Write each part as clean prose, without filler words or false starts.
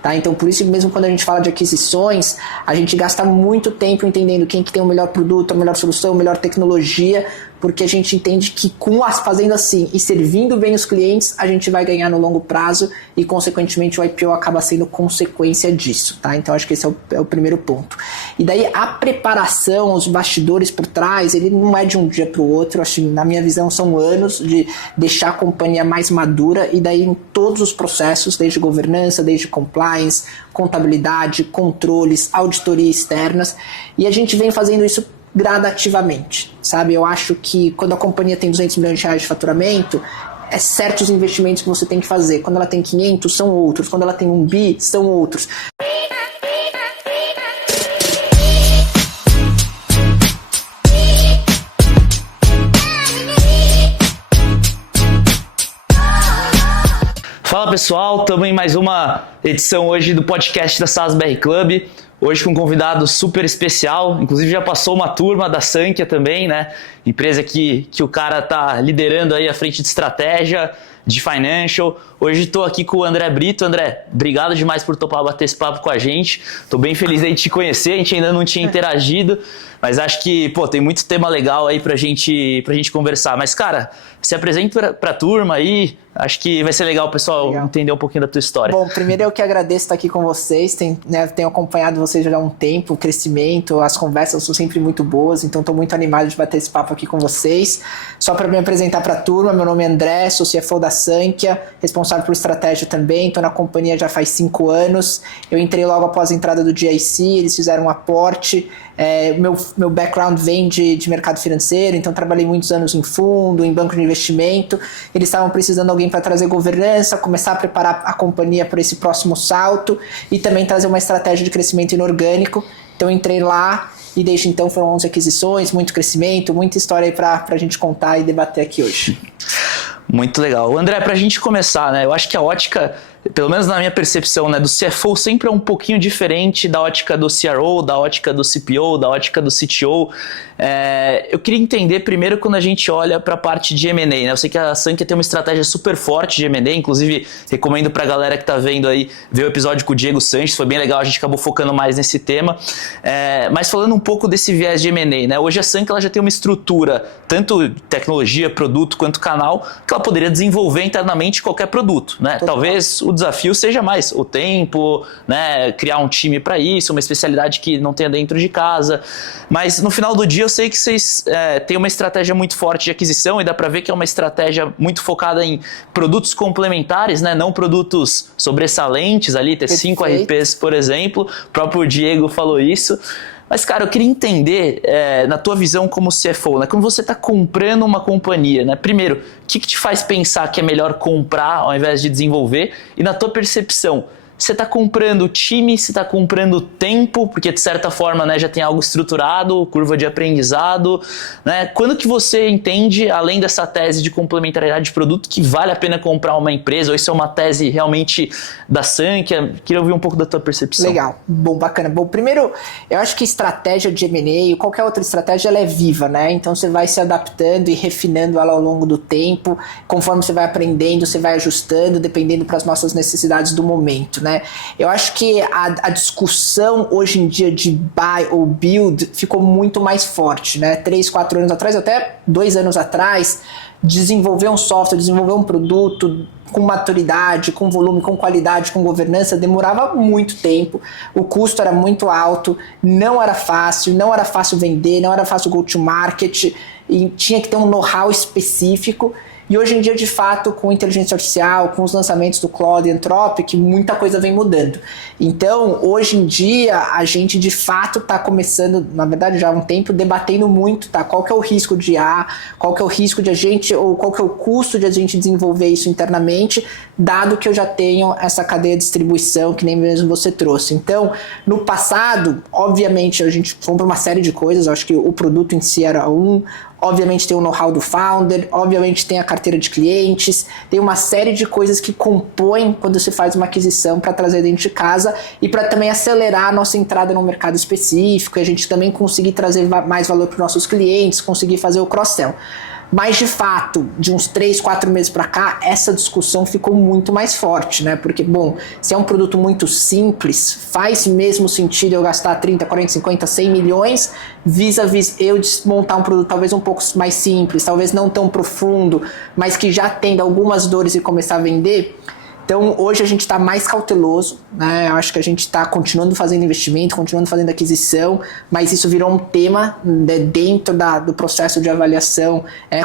Tá? Então, por isso mesmo quando a gente fala de aquisições, a gente gasta muito tempo entendendo quem que tem o melhor produto, a melhor solução, a melhor tecnologia, porque a gente entende que fazendo assim e servindo bem os clientes, a gente vai ganhar no longo prazo e, consequentemente, o IPO acaba sendo consequência disso. Tá? Então, acho que esse é o primeiro ponto. E daí, a preparação, os bastidores por trás, ele não é de um dia para o outro. Acho, na minha visão, são anos de deixar a companhia mais madura e daí em todos os processos, desde governança, desde compliance, contabilidade, controles, auditoria externas, e a gente vem fazendo isso gradativamente, sabe? Eu acho que quando a companhia tem 200 milhões de reais de faturamento, é certos investimentos que você tem que fazer. Quando ela tem 500, são outros. Quando ela tem 1 bi, são outros. Fala pessoal, estamos em mais uma edição hoje do podcast da SaaS BR Club. Hoje com um convidado super especial, inclusive já passou uma turma da Sankhya também, né? Empresa que o cara tá liderando aí à frente de estratégia, de financial. Hoje estou aqui com o André Brito. André, obrigado demais por topar bater esse papo com a gente. Estou bem feliz aí de te conhecer, a gente ainda não tinha interagido, mas acho que tem muito tema legal aí pra gente conversar. Mas, cara, se apresenta pra turma aí, acho que vai ser legal o pessoal entender um pouquinho da tua história. Bom, primeiro eu que agradeço estar aqui com vocês, tenho acompanhado vocês já há um tempo, o crescimento, as conversas são sempre muito boas, então estou muito animado de bater esse papo aqui com vocês. Só para me apresentar para a turma, meu nome é André, sou CFO da Sankhya, responsável por estratégia também, estou na companhia já faz 5 anos, eu entrei logo após a entrada do GIC, eles fizeram um aporte. Meu background vem de mercado financeiro, então trabalhei muitos anos em fundo, em banco de investimento. Eles estavam precisando de alguém para trazer governança, começar a preparar a companhia para esse próximo salto e também trazer uma estratégia de crescimento inorgânico. Então entrei lá e desde então foram 11 aquisições, muito crescimento, muita história aí para a gente contar e debater aqui hoje. Muito legal. André, para a gente começar, né? Eu acho que a ótica, pelo menos na minha percepção, né, do CFO sempre é um pouquinho diferente da ótica do CRO, da ótica do CPO, da ótica do CTO. Eu queria entender primeiro quando a gente olha para a parte de M&A, né? Eu sei que a Sankhya tem uma estratégia super forte de M&A, inclusive recomendo para a galera que está vendo aí ver o episódio com o Diego Sanches, foi bem legal, a gente acabou focando mais nesse tema. Mas falando um pouco desse viés de M&A, né? Hoje a Sankhya ela já tem uma estrutura, tanto tecnologia, produto quanto canal, que ela poderia desenvolver internamente qualquer produto, né? Talvez o desafio seja mais o tempo, né? Criar um time para isso, uma especialidade que não tenha dentro de casa. Mas no final do dia eu sei que vocês têm uma estratégia muito forte de aquisição e dá para ver que é uma estratégia muito focada em produtos complementares, né? Não produtos sobressalentes ali, ter 5 RPs, por exemplo. O próprio Diego falou isso. Mas, cara, eu queria entender, na tua visão como CFO, né, quando você está comprando uma companhia, né, primeiro, o que te faz pensar que é melhor comprar ao invés de desenvolver? E na tua percepção, você está comprando time, você está comprando tempo, porque de certa forma, né, já tem algo estruturado, curva de aprendizado, né? Quando que você entende, além dessa tese de complementariedade de produto, que vale a pena comprar uma empresa, ou isso é uma tese realmente da Sankhya? Queria ouvir um pouco da tua percepção. Legal, bom, bacana. Bom, primeiro, eu acho que estratégia de M&A, qualquer outra estratégia, ela é viva, né? Então você vai se adaptando e refinando ela ao longo do tempo, conforme você vai aprendendo, você vai ajustando, dependendo para as nossas necessidades do momento, né? Eu acho que a discussão hoje em dia de buy ou build ficou muito mais forte, né? 3, 4 anos atrás, até 2 anos atrás, desenvolver um software, desenvolver um produto com maturidade, com volume, com qualidade, com governança, demorava muito tempo, o custo era muito alto, não era fácil vender, não era fácil go to market, e tinha que ter um know-how específico. E hoje em dia, de fato, com inteligência artificial, com os lançamentos do Claude e Anthropic, muita coisa vem mudando. Então, hoje em dia, a gente de fato está começando, na verdade já há um tempo, debatendo muito, tá? Qual que é o risco de IA, qual que é o risco de a gente, ou qual que é o custo de a gente desenvolver isso internamente, dado que eu já tenho essa cadeia de distribuição, que nem mesmo você trouxe. Então, no passado, obviamente, a gente compra uma série de coisas, acho que o produto em si era obviamente tem o know-how do founder, obviamente tem a carteira de clientes, tem uma série de coisas que compõem quando você faz uma aquisição para trazer dentro de casa e para também acelerar a nossa entrada no mercado específico e a gente também conseguir trazer mais valor para os nossos clientes, conseguir fazer o cross-sell. Mas, de fato, de uns 3, 4 meses para cá, essa discussão ficou muito mais forte, né? Porque, bom, se é um produto muito simples, faz mesmo sentido eu gastar 30, 40, 50, 100 milhões vis-a-vis eu desmontar um produto talvez um pouco mais simples, talvez não tão profundo, mas que já tendo algumas dores e começar a vender. Então, hoje a gente está mais cauteloso, né? Eu acho que a gente está continuando fazendo investimento, continuando fazendo aquisição, mas isso virou um tema, né, dentro do processo de avaliação,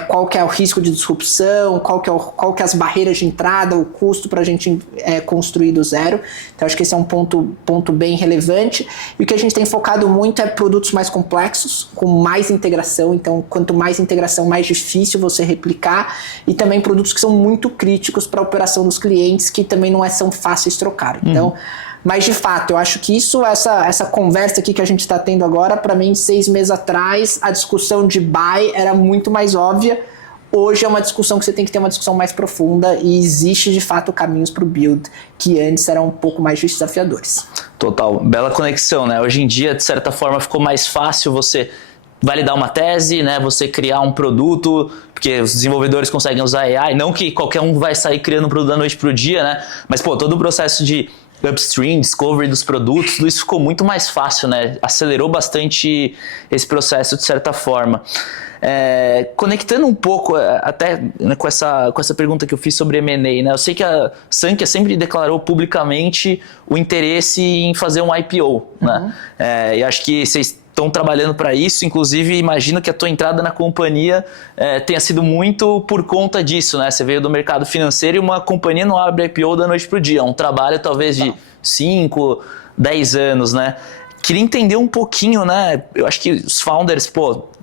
qual que é o risco de disrupção, qual que é as barreiras de entrada, o custo para a gente construir do zero. Então, acho que esse é um ponto bem relevante. E o que a gente tem focado muito é produtos mais complexos, com mais integração. Então, quanto mais integração, mais difícil você replicar. E também produtos que são muito críticos para a operação dos clientes, que também não são fáceis de trocar. Então, mas de fato, eu acho que essa conversa aqui que a gente está tendo agora, para mim, 6 meses atrás, a discussão de buy era muito mais óbvia. Hoje é uma discussão que você tem que ter uma discussão mais profunda e existe, de fato, caminhos para o build que antes eram um pouco mais desafiadores. Total, bela conexão, né? Hoje em dia, de certa forma, ficou mais fácil você validar uma tese, né? Você criar um produto, porque os desenvolvedores conseguem usar AI, não que qualquer um vai sair criando um produto da noite pro dia, né? Mas, todo o processo de upstream, discovery dos produtos, tudo isso ficou muito mais fácil, né? Acelerou bastante esse processo de certa forma. Conectando um pouco até, né, com essa pergunta que eu fiz sobre M&A, né? Eu sei que a Sankhya sempre declarou publicamente o interesse em fazer um IPO, né? E acho que vocês estão trabalhando para isso, inclusive imagino que a tua entrada na companhia tenha sido muito por conta disso, né? Você veio do mercado financeiro e uma companhia não abre IPO da noite para o dia, é um trabalho talvez de 5, 10 anos, né? Queria entender um pouquinho, né? Eu acho que os founders,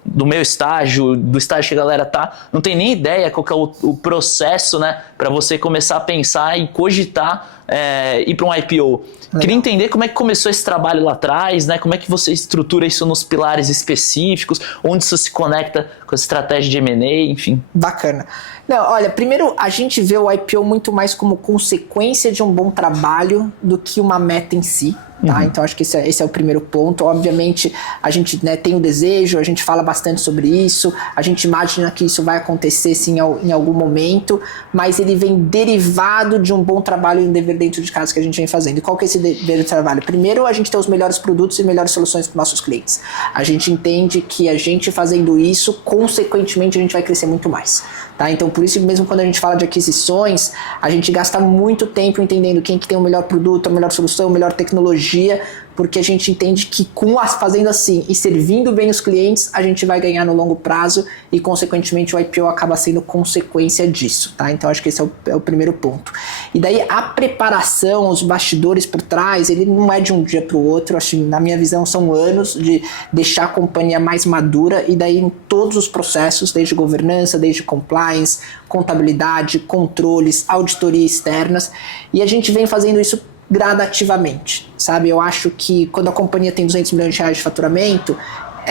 do meu estágio, do estágio que a galera não tem nem ideia qual que é o processo, né, para você começar a pensar e cogitar ir para um IPO. Legal. Queria entender como é que começou esse trabalho lá atrás, né, como é que você estrutura isso nos pilares específicos, onde isso se conecta com a estratégia de M&A, enfim. Bacana. Não, olha, primeiro a gente vê o IPO muito mais como consequência de um bom trabalho do que uma meta em si. Tá? Então acho que esse é o primeiro ponto. Obviamente a gente, né, tem o desejo, a gente fala bastante sobre isso, a gente imagina que isso vai acontecer sim em algum momento, mas ele vem derivado de um bom trabalho e um dever dentro de casa que a gente vem fazendo. E qual que é esse dever de trabalho? Primeiro, a gente ter os melhores produtos e melhores soluções para os nossos clientes. A gente entende que a gente fazendo isso, consequentemente a gente vai crescer muito mais. Tá? Então por isso mesmo quando a gente fala de aquisições, a gente gasta muito tempo entendendo quem que tem o melhor produto, a melhor solução, a melhor tecnologia, porque a gente entende que fazendo assim e servindo bem os clientes, a gente vai ganhar no longo prazo e consequentemente o IPO acaba sendo consequência disso, tá? Então acho que esse é o primeiro ponto. E daí a preparação, os bastidores por trás, ele não é de um dia para o outro, acho que na minha visão são anos de deixar a companhia mais madura e daí em todos os processos, desde governança, desde compliance, contabilidade, controles, auditoria externas, e a gente vem fazendo isso gradativamente, sabe? Eu acho que quando a companhia tem 200 milhões de reais de faturamento,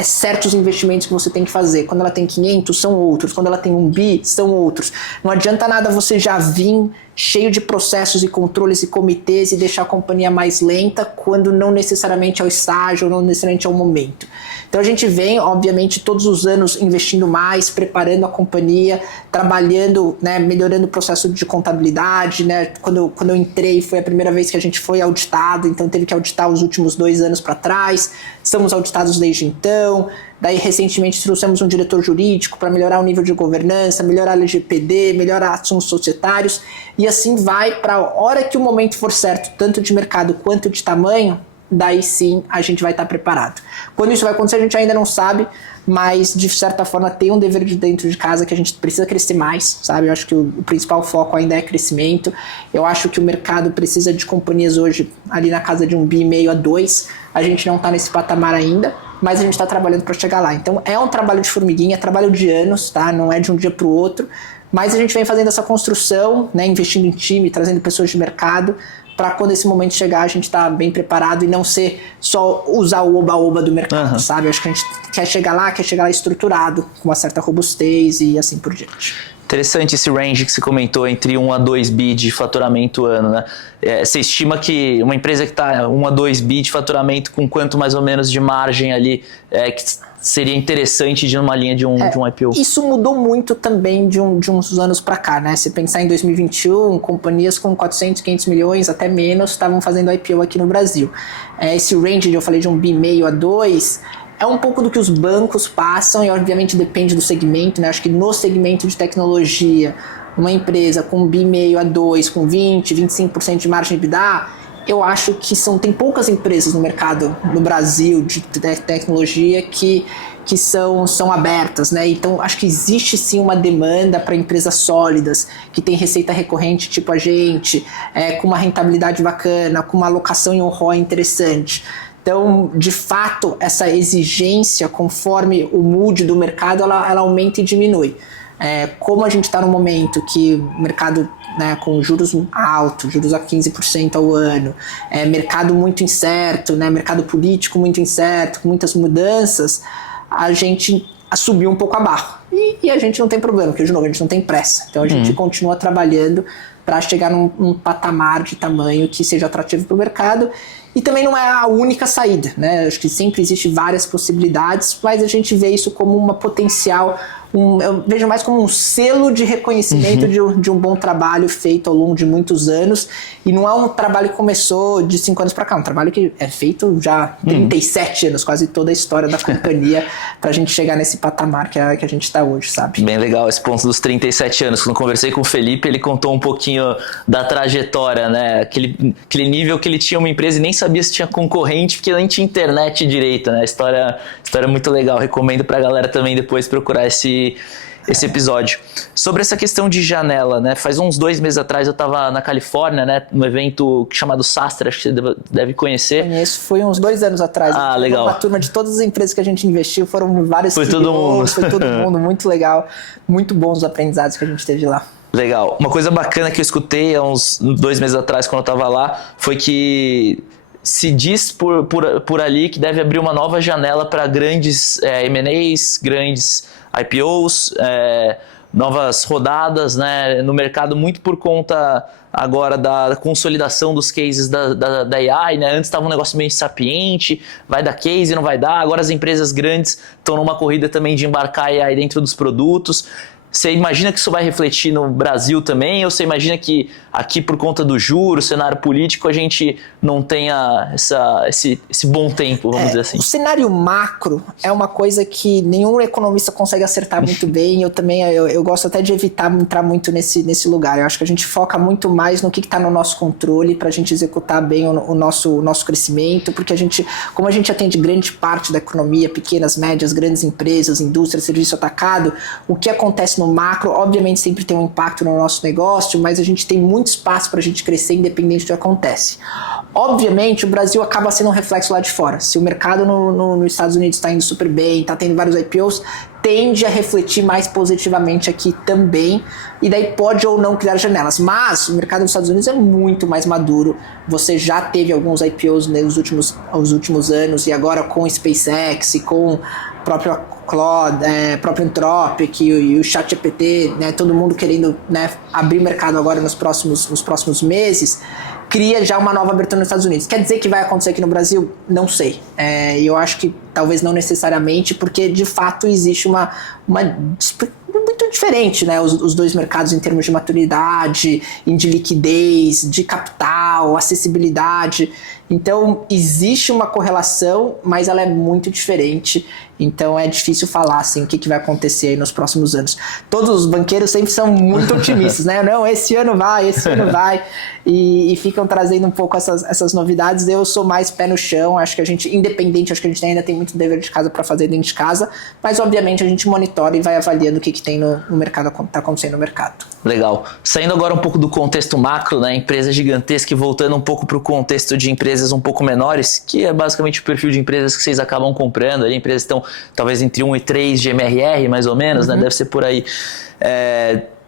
certos investimentos que você tem que fazer. Quando ela tem 500, são outros. Quando ela tem 1 bi, são outros. Não adianta nada você já vir cheio de processos e controles e comitês e deixar a companhia mais lenta quando não necessariamente é o estágio, não necessariamente é o momento. Então a gente vem, obviamente, todos os anos investindo mais, preparando a companhia, trabalhando, né, melhorando o processo de contabilidade, né? Quando eu entrei foi a primeira vez que a gente foi auditado, então teve que auditar os últimos 2 anos para trás, estamos auditados desde então. Daí recentemente trouxemos um diretor jurídico para melhorar o nível de governança, melhorar a LGPD, melhorar assuntos societários e assim vai para a hora que o momento for certo, tanto de mercado quanto de tamanho, daí sim a gente vai estar preparado. Quando isso vai acontecer a gente ainda não sabe, mas de certa forma tem um dever de dentro de casa que a gente precisa crescer mais, sabe? Eu acho que o principal foco ainda é crescimento. Eu acho que o mercado precisa de companhias hoje ali na casa de 1,5 bi a 2. A gente não está nesse patamar ainda, mas a gente está trabalhando para chegar lá. Então é um trabalho de formiguinha, é trabalho de anos, tá? Não é de um dia para o outro, mas a gente vem fazendo essa construção, né? Investindo em time, trazendo pessoas de mercado, para quando esse momento chegar a gente está bem preparado e não ser só usar o oba-oba do mercado, sabe? Eu acho que a gente quer chegar lá estruturado, com uma certa robustez e assim por diante. Interessante esse range que você comentou entre 1 a 2 bi de faturamento ano, né? Você estima que uma empresa que está 1 a 2 bi de faturamento com quanto mais ou menos de margem ali que seria interessante de uma linha de um IPO? Isso mudou muito também de uns anos para cá, né? Se pensar em 2021, companhias com 400, 500 milhões, até menos, estavam fazendo IPO aqui no Brasil. Esse range, eu falei de 1,5 bi a 2, é um pouco do que os bancos passam e obviamente depende do segmento, né? Acho que no segmento de tecnologia, uma empresa com 1,5 bi a 2, com 20, 25% de margem de EBITDA, eu acho que tem poucas empresas no mercado no Brasil de tecnologia que são abertas, né? Então acho que existe sim uma demanda para empresas sólidas, que tem receita recorrente tipo a gente, com uma rentabilidade bacana, com uma alocação em um ROI interessante. Então, de fato, essa exigência, conforme o mood do mercado, ela aumenta e diminui. Como a gente está num momento que o mercado, né, com juros altos, juros a 15% ao ano, mercado muito incerto, né, mercado político muito incerto, com muitas mudanças, a gente subiu um pouco a barra. E a gente não tem problema, porque, de novo, a gente não tem pressa. Então, a gente continua trabalhando para chegar num patamar de tamanho que seja atrativo para o mercado. E também não é a única saída, né? Acho que sempre existe várias possibilidades, mas a gente vê isso como uma potencial, eu vejo mais como um selo de reconhecimento de um bom trabalho feito ao longo de muitos anos. E não é um trabalho que começou de 5 anos para cá, é um trabalho que é feito já há 37 anos, quase toda a história da companhia, para a gente chegar nesse patamar que a gente está hoje, sabe? Bem legal esse ponto dos 37 anos. Quando eu conversei com o Felipe, ele contou um pouquinho da trajetória, né? Aquele nível que ele tinha uma empresa e nem sabia se tinha concorrente, porque nem tinha internet direito, né? História muito legal. Recomendo pra galera também depois procurar esse episódio. Sobre essa questão de janela, né? Faz uns 2 meses atrás eu estava na Califórnia, né? Num evento chamado Sastra, acho que você deve conhecer. Conheço, foi uns 2 anos atrás. Legal. Uma turma de todas as empresas que a gente investiu, foram vários Foi todo mundo. Foi todo mundo, muito legal. Muito bons os aprendizados que a gente teve lá. Legal. Uma coisa bacana que eu escutei há uns 2 meses atrás, quando eu estava lá, foi que se diz por ali que deve abrir uma nova janela para grandes M&As, grandes IPOs, novas rodadas, né, no mercado, muito por conta agora da consolidação dos cases da AI, né? Antes estava um negócio meio incipiente, vai dar case, não vai dar, agora as empresas grandes estão numa corrida também de embarcar AI dentro dos produtos. Você imagina que isso vai refletir no Brasil também, ou você imagina que aqui, por conta do juro, cenário político, a gente não tenha esse bom tempo, vamos dizer assim? O cenário macro é uma coisa que nenhum economista consegue acertar muito bem. Eu gosto até de evitar entrar muito nesse lugar. Eu acho que a gente foca muito mais no que está no nosso controle para a gente executar bem o nosso crescimento, porque como a gente atende grande parte da economia, pequenas, médias, grandes empresas, indústria, serviço atacado, o que acontece no macro, obviamente sempre tem um impacto no nosso negócio, mas a gente tem muito espaço para a gente crescer independente do que acontece. Obviamente, o Brasil acaba sendo um reflexo lá de fora. Se o mercado nos Estados Unidos está indo super bem, está tendo vários IPOs, tende a refletir mais positivamente aqui também, e daí pode ou não criar janelas. Mas o mercado dos Estados Unidos é muito mais maduro. Você já teve alguns IPOs nos últimos anos, e agora com o SpaceX e com o próprio Claude, próprio Anthropic e o ChatGPT, né, todo mundo querendo, né, abrir mercado agora nos próximos meses, cria já uma nova abertura nos Estados Unidos. Quer dizer que vai acontecer aqui no Brasil? Não sei. E eu acho que talvez não necessariamente, porque de fato existe uma muito diferente, né? Os dois mercados em termos de maturidade, de liquidez, de capital, acessibilidade. Então, existe uma correlação, mas ela é muito diferente. Então, é difícil falar assim, o que vai acontecer aí nos próximos anos. Todos os banqueiros sempre são muito otimistas, né? Não, esse ano vai. E ficam trazendo um pouco essas novidades. Eu sou mais pé no chão. Acho que a gente, independente, acho que a gente ainda tem muito dever de casa para fazer dentro de casa. Mas, obviamente, a gente monitora e vai avaliando o que tem no mercado, o que está acontecendo no mercado. Legal. Saindo agora um pouco do contexto macro, né? Empresa gigantesca, e voltando um pouco para o contexto de empresas um pouco menores, que é basicamente o perfil de empresas que vocês acabam comprando. Ali, empresas que estão talvez entre 1 e 3 de MRR, mais ou menos, né? Deve ser por aí.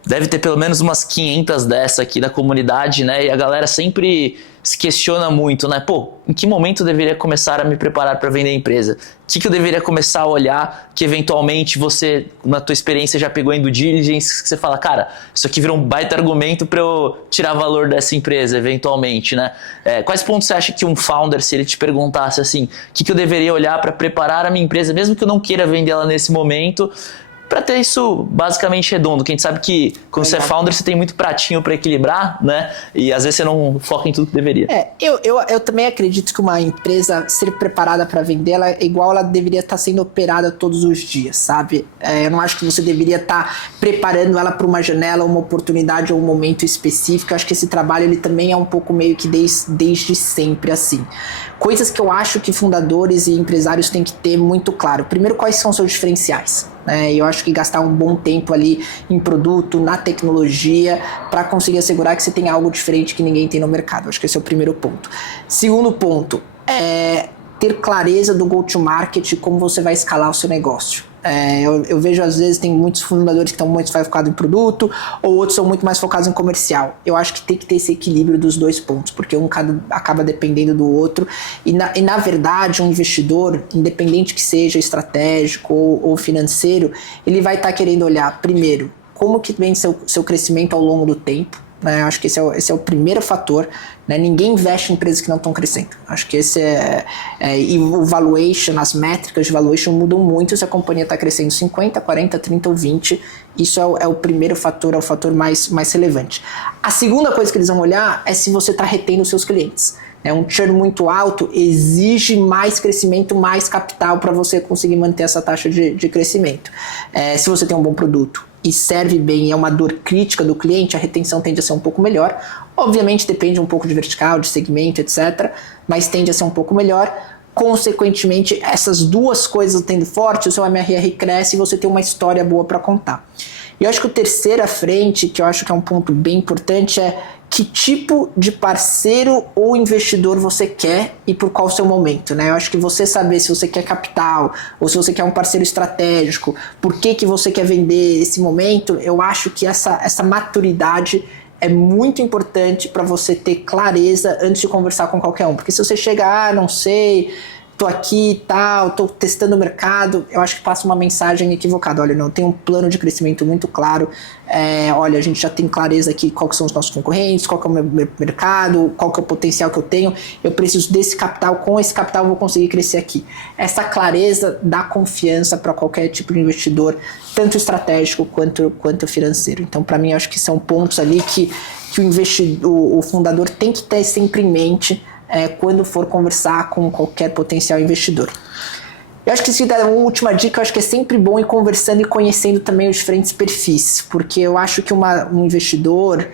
Deve ter pelo menos umas 500 dessa aqui da comunidade, né? E a galera sempre se questiona muito, né? Pô, em que momento eu deveria começar a me preparar para vender a empresa? O que eu deveria começar a olhar que eventualmente você, na tua experiência, já pegou em due diligence, que você fala, cara, isso aqui virou um baita argumento para eu tirar valor dessa empresa, eventualmente, né? Quais pontos você acha que um founder, se ele te perguntasse assim, o que eu deveria olhar para preparar a minha empresa, mesmo que eu não queira vender ela nesse momento, para ter isso basicamente redondo, que a gente sabe que quando você é founder, você tem muito pratinho para equilibrar, né? E às vezes você não foca em tudo que deveria. Eu também acredito que uma empresa ser preparada para vender, ela é igual ela deveria estar sendo operada todos os dias, sabe? Eu não acho que você deveria estar preparando ela para uma janela, uma oportunidade ou um momento específico. Eu acho que esse trabalho ele também é um pouco meio que desde sempre assim. Coisas que eu acho que fundadores e empresários têm que ter muito claro. Primeiro, quais são os seus diferenciais? Eu acho que gastar um bom tempo ali em produto, na tecnologia, para conseguir assegurar que você tem algo diferente que ninguém tem no mercado. Acho que esse é o primeiro ponto. Segundo ponto, ter clareza do go-to-market e como você vai escalar o seu negócio. Eu vejo às vezes tem muitos fundadores que estão muito mais focados em produto ou outros são muito mais focados em comercial. Eu acho que tem que ter esse equilíbrio dos dois pontos, porque um acaba dependendo do outro e na verdade um investidor, independente que seja estratégico ou financeiro, ele vai estar querendo olhar primeiro como que vem seu crescimento ao longo do tempo. Eu acho que esse é o primeiro fator, né? Ninguém investe em empresas que não estão crescendo. Acho que esse e o valuation, as métricas de valuation mudam muito se a companhia está crescendo 50, 40, 30 ou 20. Isso é o primeiro fator, é o fator mais relevante. A segunda coisa que eles vão olhar é se você está retendo os seus clientes. Um churn muito alto exige mais crescimento, mais capital para você conseguir manter essa taxa de crescimento. Se você tem um bom produto e serve bem e é uma dor crítica do cliente, a retenção tende a ser um pouco melhor. Obviamente depende um pouco de vertical, de segmento, etc. Mas tende a ser um pouco melhor. Consequentemente, essas duas coisas tendo forte, o seu MRR cresce e você tem uma história boa para contar. E eu acho que o terceiro à frente, que eu acho que é um ponto bem importante, é que tipo de parceiro ou investidor você quer e por qual o seu momento, né? Eu acho que você saber se você quer capital ou se você quer um parceiro estratégico, por que você quer vender esse momento, eu acho que essa maturidade é muito importante para você ter clareza antes de conversar com qualquer um. Porque se você chega, não sei, tô aqui e tal, tô testando o mercado, eu acho que passa uma mensagem equivocada. Olha, não, tem um plano de crescimento muito claro, olha, a gente já tem clareza aqui qual que são os nossos concorrentes, qual que é o meu mercado, qual que é o potencial que eu tenho, eu preciso desse capital, com esse capital eu vou conseguir crescer aqui. Essa clareza dá confiança para qualquer tipo de investidor, tanto estratégico quanto financeiro. Então, para mim, eu acho que são pontos ali que o fundador tem que ter sempre em mente quando for conversar com qualquer potencial investidor. Eu acho que se der uma última dica, eu acho que é sempre bom ir conversando e conhecendo também os diferentes perfis, porque eu acho que um investidor,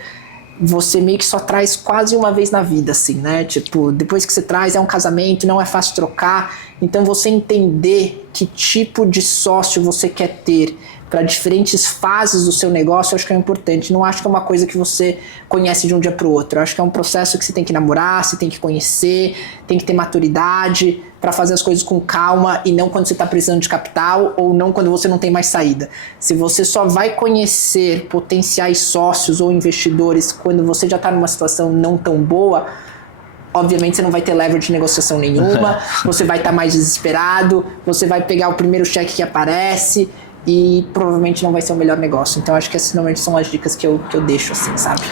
você meio que só traz quase uma vez na vida, assim, né? Tipo, depois que você traz, é um casamento, não é fácil trocar, então você entender que tipo de sócio você quer ter para diferentes fases do seu negócio, eu acho que é importante. Não acho que é uma coisa que você conhece de um dia para o outro. Eu acho que é um processo que você tem que namorar, você tem que conhecer, tem que ter maturidade para fazer as coisas com calma e não quando você está precisando de capital ou não quando você não tem mais saída. Se você só vai conhecer potenciais sócios ou investidores quando você já está numa situação não tão boa, obviamente você não vai ter leverage de negociação nenhuma, você vai estar mais desesperado, você vai pegar o primeiro cheque que aparece e provavelmente não vai ser o melhor negócio. Então acho que essas normalmente são as dicas que eu deixo, assim, sabe?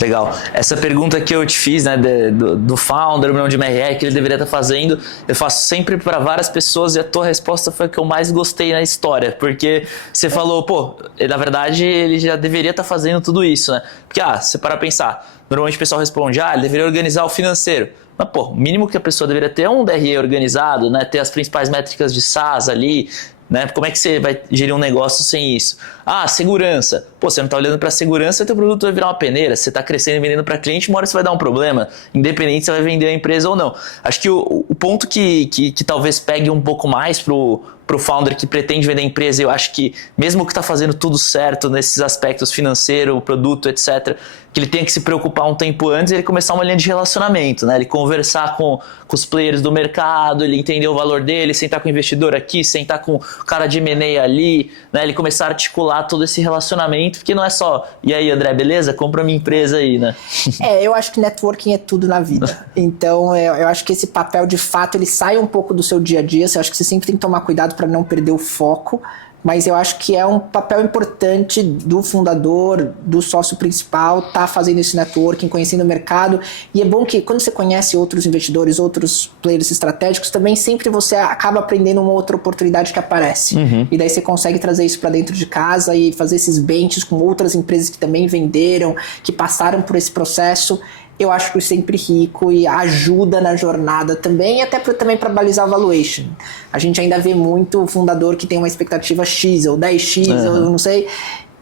Legal. Essa pergunta que eu te fiz, né, do founder, o milhão de MRR que ele deveria estar fazendo, eu faço sempre para várias pessoas e a tua resposta foi a que eu mais gostei na história, porque você falou, pô, na verdade ele já deveria estar fazendo tudo isso, né? Porque, você para pensar, normalmente o pessoal responde, ele deveria organizar o financeiro. Mas, pô, o mínimo que a pessoa deveria ter é um DRE organizado, né? Ter as principais métricas de SaaS ali, né? Como é que você vai gerir um negócio sem isso? Segurança. Pô, você não está olhando para a segurança, teu produto vai virar uma peneira. Você está crescendo e vendendo para cliente, uma hora você vai dar um problema, independente se você vai vender a empresa ou não. Acho que o ponto que talvez pegue um pouco mais pro pro founder que pretende vender a empresa, eu acho que mesmo que tá fazendo tudo certo nesses aspectos financeiro, produto, etc., que ele tenha que se preocupar um tempo antes, ele começar uma linha de relacionamento, né? Ele conversar com os players do mercado, ele entender o valor dele, sentar com o investidor aqui, sentar com o cara de M&A ali, né? Ele começar a articular todo esse relacionamento, porque não é só, e aí, André, beleza? Compra minha empresa aí, né? Eu acho que networking é tudo na vida. Então, eu acho que esse papel, de fato, ele sai um pouco do seu dia a dia. Eu acho que você sempre tem que tomar cuidado para não perder o foco. Mas eu acho que é um papel importante do fundador, do sócio principal, tá fazendo esse networking, conhecendo o mercado. E é bom que quando você conhece outros investidores, outros players estratégicos, também sempre você acaba aprendendo uma outra oportunidade que aparece. E daí você consegue trazer isso para dentro de casa e fazer esses benches com outras empresas que também venderam, que passaram por esse processo. Eu acho que é sempre rico e ajuda na jornada também, até também para balizar a valuation. A gente ainda vê muito fundador que tem uma expectativa X ou 10X, ou não sei,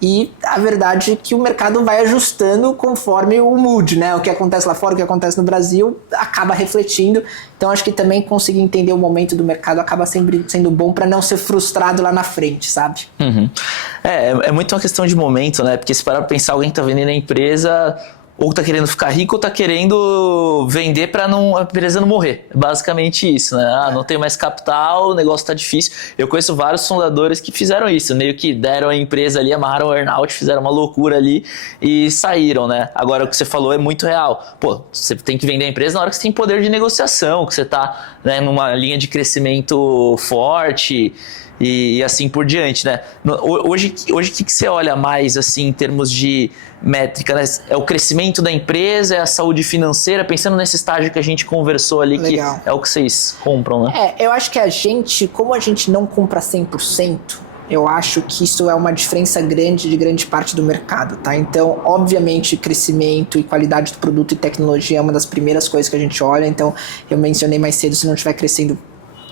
e a verdade é que o mercado vai ajustando conforme o mood, né? O que acontece lá fora, o que acontece no Brasil, acaba refletindo. Então acho que também conseguir entender o momento do mercado acaba sempre sendo bom para não ser frustrado lá na frente, sabe? É muito uma questão de momento, né? Porque se parar para pensar, alguém tá vendendo a empresa, ou tá querendo ficar rico ou tá querendo vender para a empresa não morrer. É basicamente isso, né? Não tem mais capital, o negócio tá difícil. Eu conheço vários fundadores que fizeram isso, meio que deram a empresa ali, amarraram o earnout, fizeram uma loucura ali e saíram, né? Agora, o que você falou é muito real. Pô, você tem que vender a empresa na hora que você tem poder de negociação, que você tá, né, numa linha de crescimento forte e assim por diante, né? Hoje o que você olha mais, assim, em termos de métrica, né? É o crescimento da empresa, é a saúde financeira, pensando nesse estágio que a gente conversou ali, Legal. que é o que vocês compram, né? Eu acho que como a gente não compra 100%, eu acho que isso é uma diferença grande de grande parte do mercado, tá? Então, obviamente, crescimento e qualidade do produto e tecnologia é uma das primeiras coisas que a gente olha. Então, eu mencionei mais cedo, se não estiver crescendo,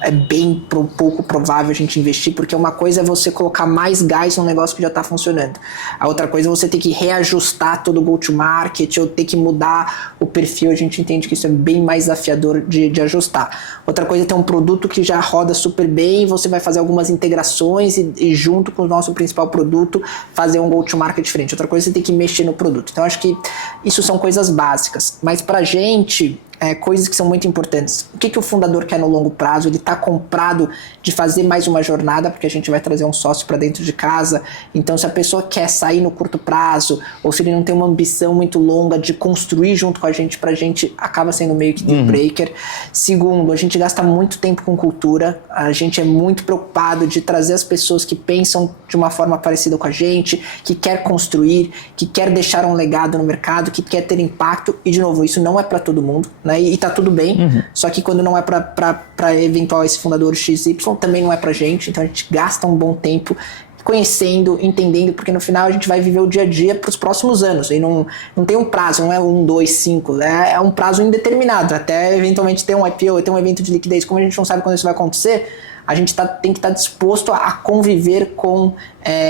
é bem pouco provável a gente investir, porque uma coisa é você colocar mais gás num negócio que já está funcionando. A outra coisa é você ter que reajustar todo o go-to-market ou ter que mudar o perfil. A gente entende que isso é bem mais desafiador de ajustar. Outra coisa é ter um produto que já roda super bem, você vai fazer algumas integrações e junto com o nosso principal produto fazer um go-to-market diferente. Outra coisa é você ter que mexer no produto. Então acho que isso são coisas básicas. Mas pra gente, coisas que são muito importantes. O que o fundador quer no longo prazo? Ele está comprado de fazer mais uma jornada, porque a gente vai trazer um sócio para dentro de casa. Então, se a pessoa quer sair no curto prazo, ou se ele não tem uma ambição muito longa de construir junto com a gente, pra gente acaba sendo meio que deal breaker. Segundo, a gente gasta muito tempo com cultura. A gente é muito preocupado de trazer as pessoas que pensam de uma forma parecida com a gente, que quer construir, que quer deixar um legado no mercado, que quer ter impacto. E, de novo, isso não é para todo mundo, né? E tá tudo bem, só que quando não é pra eventual esse fundador XY, também não é pra gente. Então a gente gasta um bom tempo conhecendo, entendendo, porque no final a gente vai viver o dia a dia pros próximos anos, e não tem um prazo, não é 1, 2, 5, é um prazo indeterminado, até eventualmente ter um IPO, ter um evento de liquidez. Como a gente não sabe quando isso vai acontecer, a gente tem que estar disposto a conviver com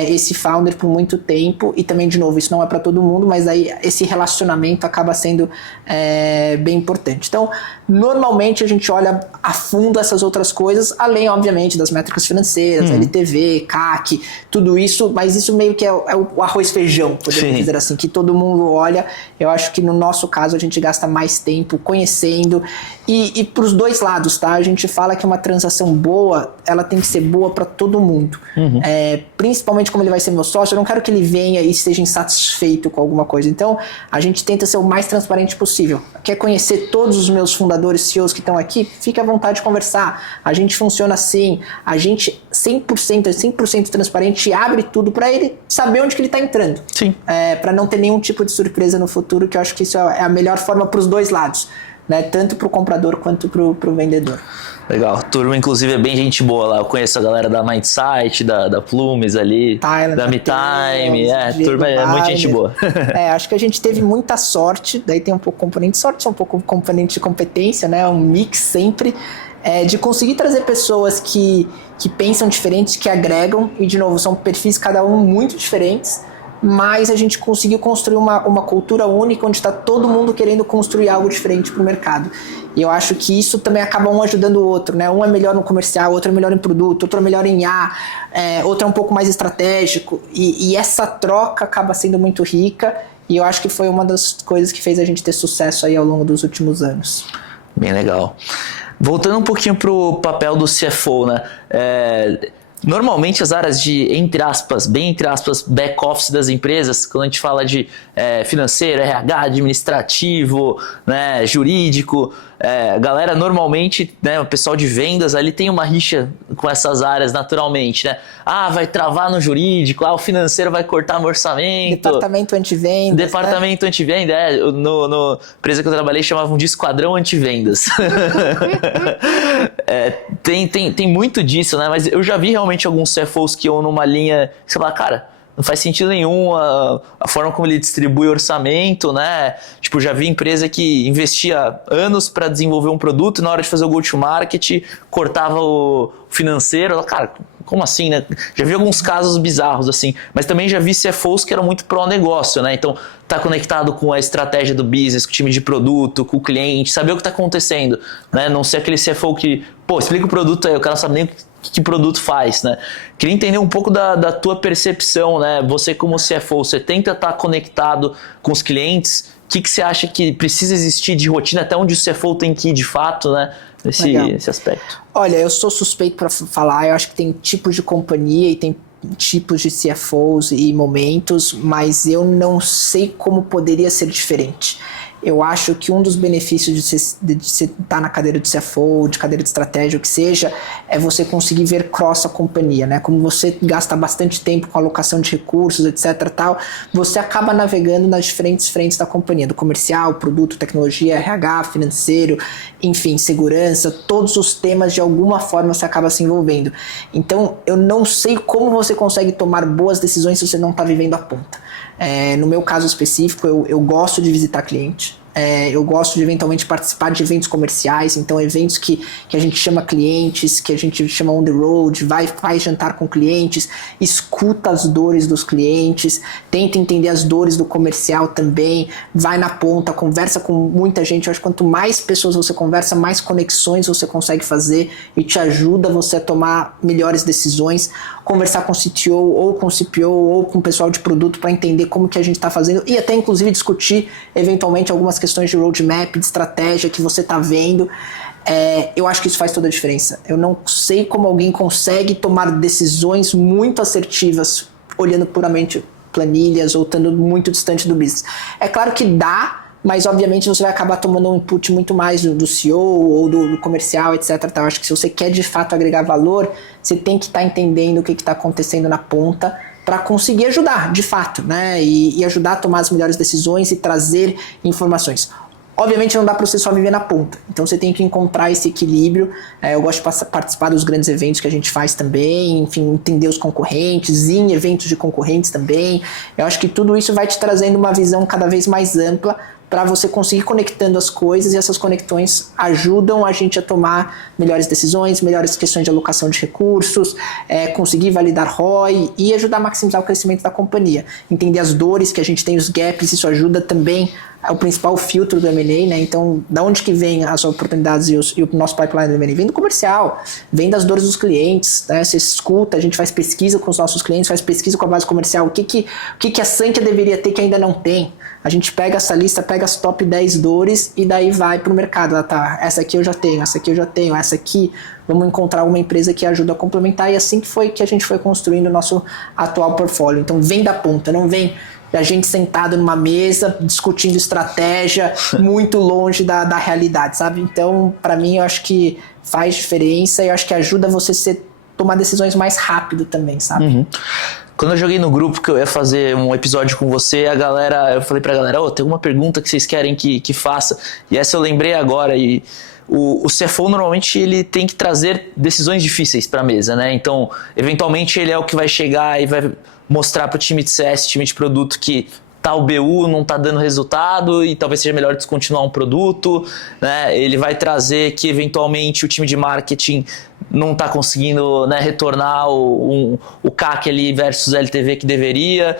esse founder por muito tempo. E também, de novo, isso não é para todo mundo, mas aí esse relacionamento acaba sendo bem importante. Então, normalmente a gente olha a fundo essas outras coisas, além, obviamente, das métricas financeiras, LTV, CAC, tudo isso, mas isso meio que é o arroz e feijão, podemos dizer assim, que todo mundo olha. Eu acho que no nosso caso a gente gasta mais tempo conhecendo e para os dois lados, tá? A gente fala que uma transação boa, ela tem que ser boa para todo mundo. Principalmente como ele vai ser meu sócio, eu não quero que ele venha e esteja insatisfeito com alguma coisa. Então, a gente tenta ser o mais transparente possível. Quer conhecer todos os meus fundadores, CEOs que estão aqui? Fique à vontade de conversar. A gente funciona assim. A gente 100% transparente e abre tudo para ele saber onde que ele está entrando. Sim. Para não ter nenhum tipo de surpresa no futuro, que eu acho que isso é a melhor forma para os dois lados, né? Tanto para o comprador quanto para o vendedor. Legal. Turma, inclusive, é bem gente boa lá. Eu conheço a galera da Mindsight, da Plumes ali, Thailand, da MeTime. Turma é muito gente boa. Acho que a gente teve muita sorte. Daí tem um pouco componente de sorte, um pouco componente de competência, né? Um mix sempre. De conseguir trazer pessoas que pensam diferentes, que agregam. E, de novo, são perfis cada um muito diferentes, mas a gente conseguiu construir uma cultura única onde está todo mundo querendo construir algo diferente para o mercado. E eu acho que isso também acaba um ajudando o outro, né? Um é melhor no comercial, outro é melhor em produto, outro é melhor em A, outro é um pouco mais estratégico. E essa troca acaba sendo muito rica, e eu acho que foi uma das coisas que fez a gente ter sucesso aí ao longo dos últimos anos. Bem legal. Voltando um pouquinho pro papel do CFO, né? Normalmente as áreas de, entre aspas, back-office das empresas, quando a gente fala de financeiro, RH, administrativo, né, jurídico, galera normalmente, né, o pessoal de vendas ali tem uma rixa com essas áreas naturalmente, né? Vai travar no jurídico, o financeiro vai cortar no orçamento. Departamento antivendas. Departamento antivenda, no empresa que eu trabalhei chamavam de esquadrão antivendas. Tem muito disso, né? Mas eu já vi realmente alguns CFOs que iam numa linha, você fala, cara, não faz sentido nenhum a forma como ele distribui orçamento, né? Tipo, já vi empresa que investia anos para desenvolver um produto e na hora de fazer o go-to-market cortava o financeiro. Cara, como assim, né? Já vi alguns casos bizarros assim, mas também já vi CFOs que eram muito pró-negócio, né? Então, tá conectado com a estratégia do business, com o time de produto, com o cliente, saber o que tá acontecendo, né? Não ser aquele CFO que, explica o produto aí, o cara não sabe nem que produto faz, né? Queria entender um pouco da tua percepção, né? Você como CFO, você tenta estar conectado com os clientes, o que você acha que precisa existir de rotina, até onde o CFO tem que ir de fato, né? Nesse aspecto. Olha, eu sou suspeito para falar, eu acho que tem tipos de companhia e tem tipos de CFOs e momentos, mas eu não sei como poderia ser diferente. Eu acho que um dos benefícios de você estar na cadeira de CFO, de cadeira de estratégia, o que seja, é você conseguir ver cross a companhia, né? Como você gasta bastante tempo com alocação de recursos, etc. tal, você acaba navegando nas diferentes frentes da companhia, do comercial, produto, tecnologia, RH, financeiro, enfim, segurança, todos os temas de alguma forma você acaba se envolvendo. Então, eu não sei como você consegue tomar boas decisões se você não está vivendo a ponta. No meu caso específico, eu gosto de visitar cliente. Eu gosto de eventualmente participar de eventos comerciais, então eventos que a gente chama clientes, que a gente chama on the road, faz jantar com clientes, escuta as dores dos clientes, tenta entender as dores do comercial também, vai na ponta, conversa com muita gente. Eu acho que quanto mais pessoas você conversa, mais conexões você consegue fazer e te ajuda você a tomar melhores decisões, conversar com o CTO ou com o CPO ou com o pessoal de produto para entender como que a gente está fazendo e até inclusive discutir eventualmente algumas questões de roadmap, de estratégia que você está vendo. Eu acho que isso faz toda a diferença. Eu não sei como alguém consegue tomar decisões muito assertivas olhando puramente planilhas ou estando muito distante do business. É claro que dá, mas obviamente você vai acabar tomando um input muito mais do CEO ou do comercial, etc. Eu acho que se você quer de fato agregar valor, você tem que estar entendendo o que está acontecendo na ponta para conseguir ajudar, de fato, né? E ajudar a tomar as melhores decisões e trazer informações. Obviamente não dá para você só viver na ponta, então você tem que encontrar esse equilíbrio. Eu gosto de participar dos grandes eventos que a gente faz também, enfim, entender os concorrentes, ir em eventos de concorrentes também. Eu acho que tudo isso vai te trazendo uma visão cada vez mais ampla para você conseguir conectando as coisas, e essas conexões ajudam a gente a tomar melhores decisões, melhores questões de alocação de recursos, conseguir validar ROI e ajudar a maximizar o crescimento da companhia. Entender as dores que a gente tem, os gaps, isso ajuda também. É o principal filtro do M&A, né? Então, da onde que vem as oportunidades e o nosso pipeline do M&A? Vem do comercial, vem das dores dos clientes, né? Você escuta, a gente faz pesquisa com os nossos clientes, faz pesquisa com a base comercial, o que a Sankhya deveria ter que ainda não tem. A gente pega essa lista, pega as top 10 dores e daí vai para o mercado. Essa aqui eu já tenho, essa aqui eu já tenho, essa aqui vamos encontrar uma empresa que ajuda a complementar, e assim que a gente foi construindo o nosso atual portfólio. Então vem da ponta, não vem a gente sentado numa mesa discutindo estratégia muito longe da realidade, sabe? Então, para mim, eu acho que faz diferença e eu acho que ajuda você tomar decisões mais rápido também, sabe? Uhum. Quando eu joguei no grupo que eu ia fazer um episódio com você, eu falei pra galera, tem alguma pergunta que vocês querem que faça? E essa eu lembrei agora, e o CFO normalmente ele tem que trazer decisões difíceis pra mesa, né? Então, eventualmente ele é o que vai chegar e vai mostrar pro time de CS, time de produto, que tal BU não está dando resultado e talvez seja melhor descontinuar um produto, né? Ele vai trazer que eventualmente o time de marketing não está conseguindo, né, retornar o CAC ali versus LTV que deveria.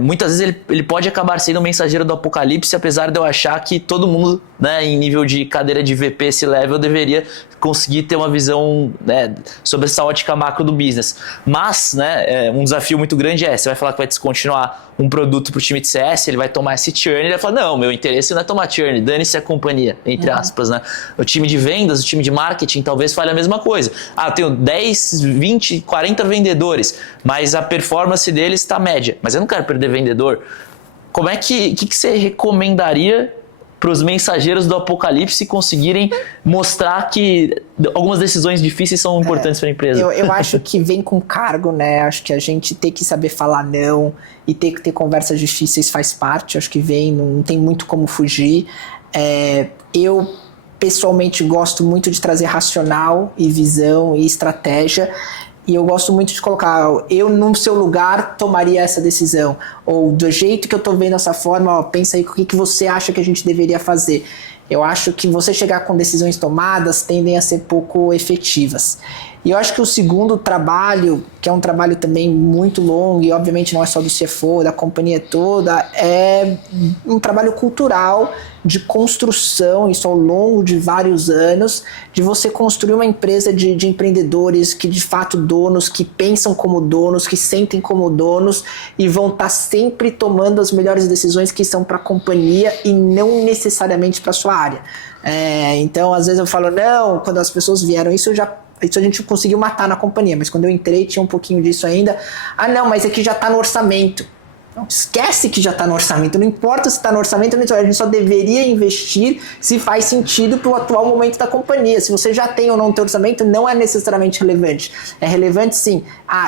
Muitas vezes ele pode acabar sendo o mensageiro do apocalipse, apesar de eu achar que todo mundo, né, em nível de cadeira de VP esse level deveria conseguir ter uma visão, né, sobre essa ótica macro do business. Mas, né, um desafio muito grande você vai falar que vai descontinuar um produto para o time de CS, ele vai tomar esse churn, ele vai falar, não, meu interesse não é tomar churn, dane-se a companhia, entre aspas, né? O time de vendas, o time de marketing talvez fale a mesma coisa. Eu tenho 10, 20, 40 vendedores, mas a performance deles está média, mas eu não quero perder vendedor. Como é que você recomendaria para os mensageiros do apocalipse conseguirem mostrar que algumas decisões difíceis são importantes para a empresa? Eu acho que vem com cargo, né? Acho que a gente tem que saber falar não e ter que ter conversas difíceis faz parte. Acho que vem, não tem muito como fugir. Eu pessoalmente gosto muito de trazer racional e visão e estratégia. E eu gosto muito de colocar, eu no seu lugar tomaria essa decisão. Ou do jeito que eu tô vendo essa forma, pensa aí o que você acha que a gente deveria fazer. Eu acho que você chegar com decisões tomadas tendem a ser pouco efetivas. E eu acho que o segundo trabalho, que é um trabalho também muito longo, e obviamente não é só do CFO, da companhia toda, é um trabalho cultural de construção, isso ao longo de vários anos, de você construir uma empresa de empreendedores que de fato donos, que pensam como donos, que sentem como donos e vão estar sempre tomando as melhores decisões que são para a companhia e não necessariamente para a sua área. Então às vezes eu falo, não, quando as pessoas vieram, isso a gente conseguiu matar na companhia, mas quando eu entrei tinha um pouquinho disso ainda. Não, mas aqui já está no orçamento. Não, esquece que já está no orçamento, não importa se está no orçamento ou não, a gente só deveria investir se faz sentido para o atual momento da companhia. Se você já tem ou não tem orçamento, não é necessariamente relevante. É relevante sim.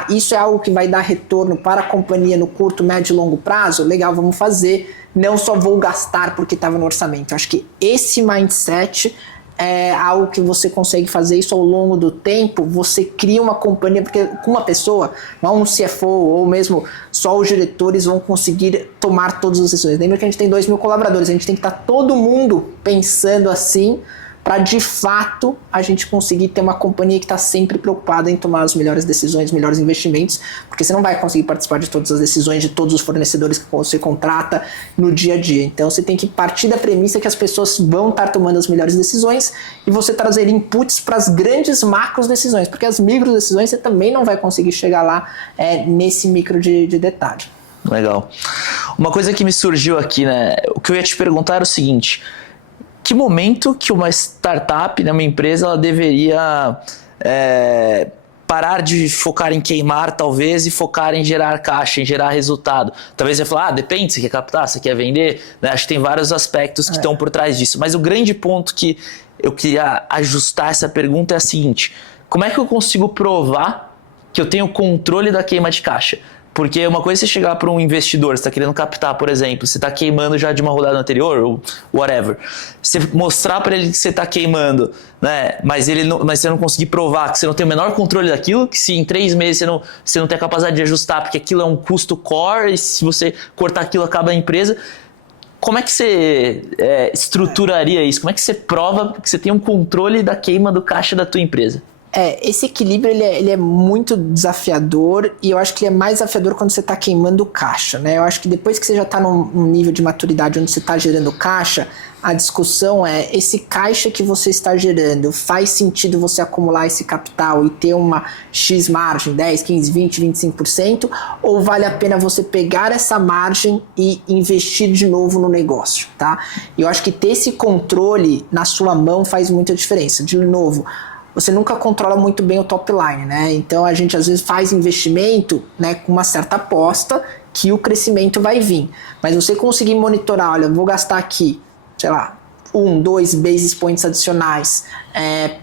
Isso é algo que vai dar retorno para a companhia no curto, médio e longo prazo? Legal, vamos fazer. Não só vou gastar porque estava no orçamento. Eu acho que esse mindset é algo que você consegue fazer isso ao longo do tempo. Você cria uma companhia, porque com uma pessoa, não um CFO ou mesmo só os diretores vão conseguir tomar todas as decisões. Lembra que a gente tem 2.000 colaboradores, a gente tem que estar todo mundo pensando assim para de fato a gente conseguir ter uma companhia que está sempre preocupada em tomar as melhores decisões, melhores investimentos, porque você não vai conseguir participar de todas as decisões de todos os fornecedores que você contrata no dia a dia. Então você tem que partir da premissa que as pessoas vão estar tomando as melhores decisões e você trazer inputs para as grandes macros decisões, porque as micro decisões você também não vai conseguir chegar lá nesse micro de detalhe. Legal. Uma coisa que me surgiu aqui, né? O que eu ia te perguntar era o seguinte: que momento que uma startup, né, uma empresa, ela deveria parar de focar em queimar, talvez, e focar em gerar caixa, em gerar resultado? Talvez você fale, depende, você quer captar, você quer vender, né? Acho que tem vários aspectos que estão por trás disso. Mas o grande ponto que eu queria ajustar essa pergunta é a seguinte: como é que eu consigo provar que eu tenho controle da queima de caixa? Porque uma coisa é você chegar para um investidor, você está querendo captar, por exemplo, você está queimando já de uma rodada anterior, ou whatever. Você mostrar para ele que você está queimando, né? Mas você não conseguir provar que você não tem o menor controle daquilo, que se em 3 meses você não tem a capacidade de ajustar, porque aquilo é um custo core, e se você cortar aquilo acaba a empresa. Como é que você estruturaria isso? Como é que você prova que você tem um controle da queima do caixa da tua empresa? Esse equilíbrio ele é muito desafiador, e eu acho que ele é mais desafiador quando você está queimando caixa, né? Eu acho que depois que você já está num nível de maturidade onde você está gerando caixa, a discussão é: esse caixa que você está gerando, faz sentido você acumular esse capital e ter uma X margem, 10, 15, 20, 25%, ou vale a pena você pegar essa margem e investir de novo no negócio, tá? E eu acho que ter esse controle na sua mão faz muita diferença. De novo, você nunca controla muito bem o top line, né? Então a gente às vezes faz investimento, né, com uma certa aposta que o crescimento vai vir. Mas você conseguir monitorar, olha, vou gastar aqui, sei lá, 1, 2 basis points adicionais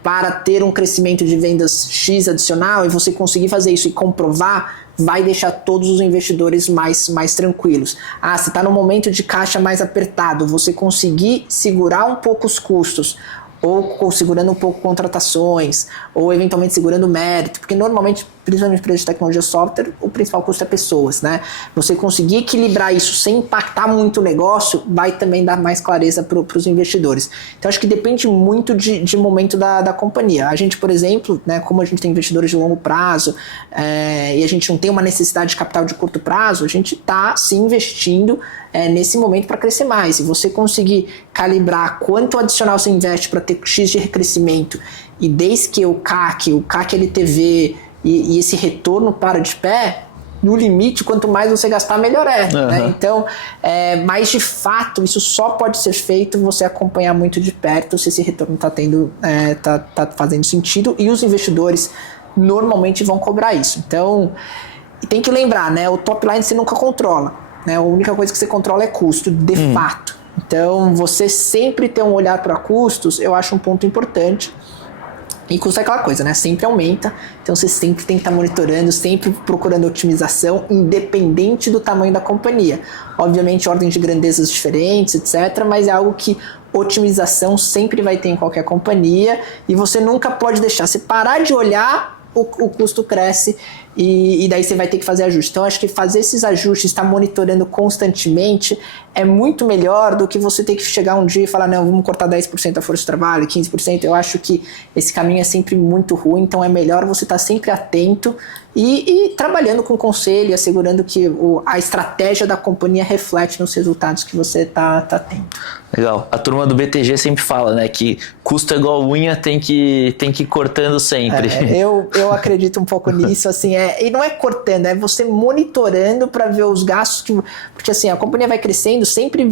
para ter um crescimento de vendas X adicional, e você conseguir fazer isso e comprovar, vai deixar todos os investidores mais tranquilos. Você está num momento de caixa mais apertado, você conseguir segurar um pouco os custos, ou segurando um pouco contratações, ou eventualmente segurando mérito, porque normalmente principalmente empresas de tecnologia software, o principal custo é pessoas, né? Você conseguir equilibrar isso sem impactar muito o negócio, vai também dar mais clareza para os investidores. Então, acho que depende muito de momento da companhia. A gente, por exemplo, né, como a gente tem investidores de longo prazo e a gente não tem uma necessidade de capital de curto prazo, a gente está se investindo nesse momento para crescer mais. Se você conseguir calibrar quanto adicional você investe para ter X de crescimento e desde que o CAC LTV e esse retorno para de pé, no limite, quanto mais você gastar, melhor é. Né? Então, mas de fato, isso só pode ser feito você acompanhar muito de perto se esse retorno está tá fazendo sentido, e os investidores normalmente vão cobrar isso. Então, tem que lembrar, né? O top line você nunca controla. Né? A única coisa que você controla é custo, de fato. Então, você sempre ter um olhar para custos, eu acho um ponto importante. E custo é aquela coisa, né? Sempre aumenta, então você sempre tem que estar monitorando, sempre procurando otimização, independente do tamanho da companhia. Obviamente, ordens de grandezas diferentes, etc., mas é algo que otimização sempre vai ter em qualquer companhia, e você nunca pode deixar. Se parar de olhar, o custo cresce e daí você vai ter que fazer ajustes. Então, acho que fazer esses ajustes, estar monitorando constantemente, é muito melhor do que você ter que chegar um dia e falar, não, vamos cortar 10% da força de trabalho, 15%. Eu acho que esse caminho é sempre muito ruim, então é melhor você estar sempre atento e trabalhando com conselho, assegurando que a estratégia da companhia reflete nos resultados que você tá tendo. Legal. A turma do BTG sempre fala, né, que custo é igual unha, tem que ir cortando sempre. Eu acredito um pouco nisso, assim, e não é cortando, é você monitorando para ver os gastos, porque assim, a companhia vai crescendo, sempre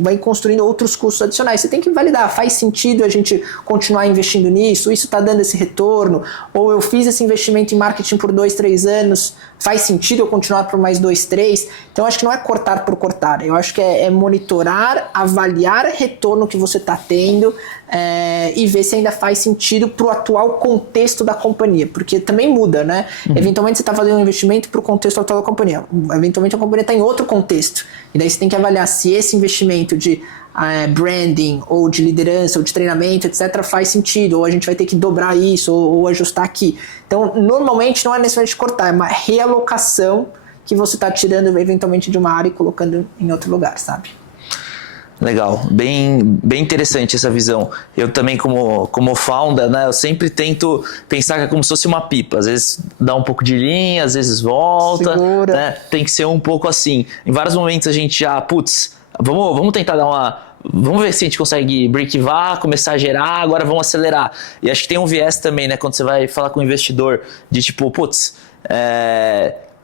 vai construindo outros custos adicionais. Você tem que validar, faz sentido a gente continuar investindo nisso, isso está dando esse retorno, ou eu fiz esse investimento em marketing por 2, 3 anos, faz sentido eu continuar por mais 2, 3? Então, acho que não é cortar por cortar, eu acho que é monitorar, avaliar o retorno que você está tendo e ver se ainda faz sentido para o atual contexto da companhia, porque também muda, né? Eventualmente você está fazendo um investimento para o contexto atual da companhia, eventualmente a companhia está em outro contexto, e daí você tem que avaliar se esse investimento de branding, ou de liderança, ou de treinamento, etc., faz sentido, ou a gente vai ter que dobrar isso, ou ajustar aqui. Então, normalmente não é necessariamente cortar, é uma realocação que você está tirando eventualmente de uma área e colocando em outro lugar, sabe? Legal, bem interessante essa visão. Eu também, como founder, né, eu sempre tento pensar que é como se fosse uma pipa. Às vezes dá um pouco de linha, às vezes volta. Segura. Né? Tem que ser um pouco assim. Em vários momentos a gente já, vamos tentar vamos ver se a gente consegue break-even, começar a gerar, agora vamos acelerar. E acho que tem um viés também, né, quando você vai falar com o investidor, de tipo,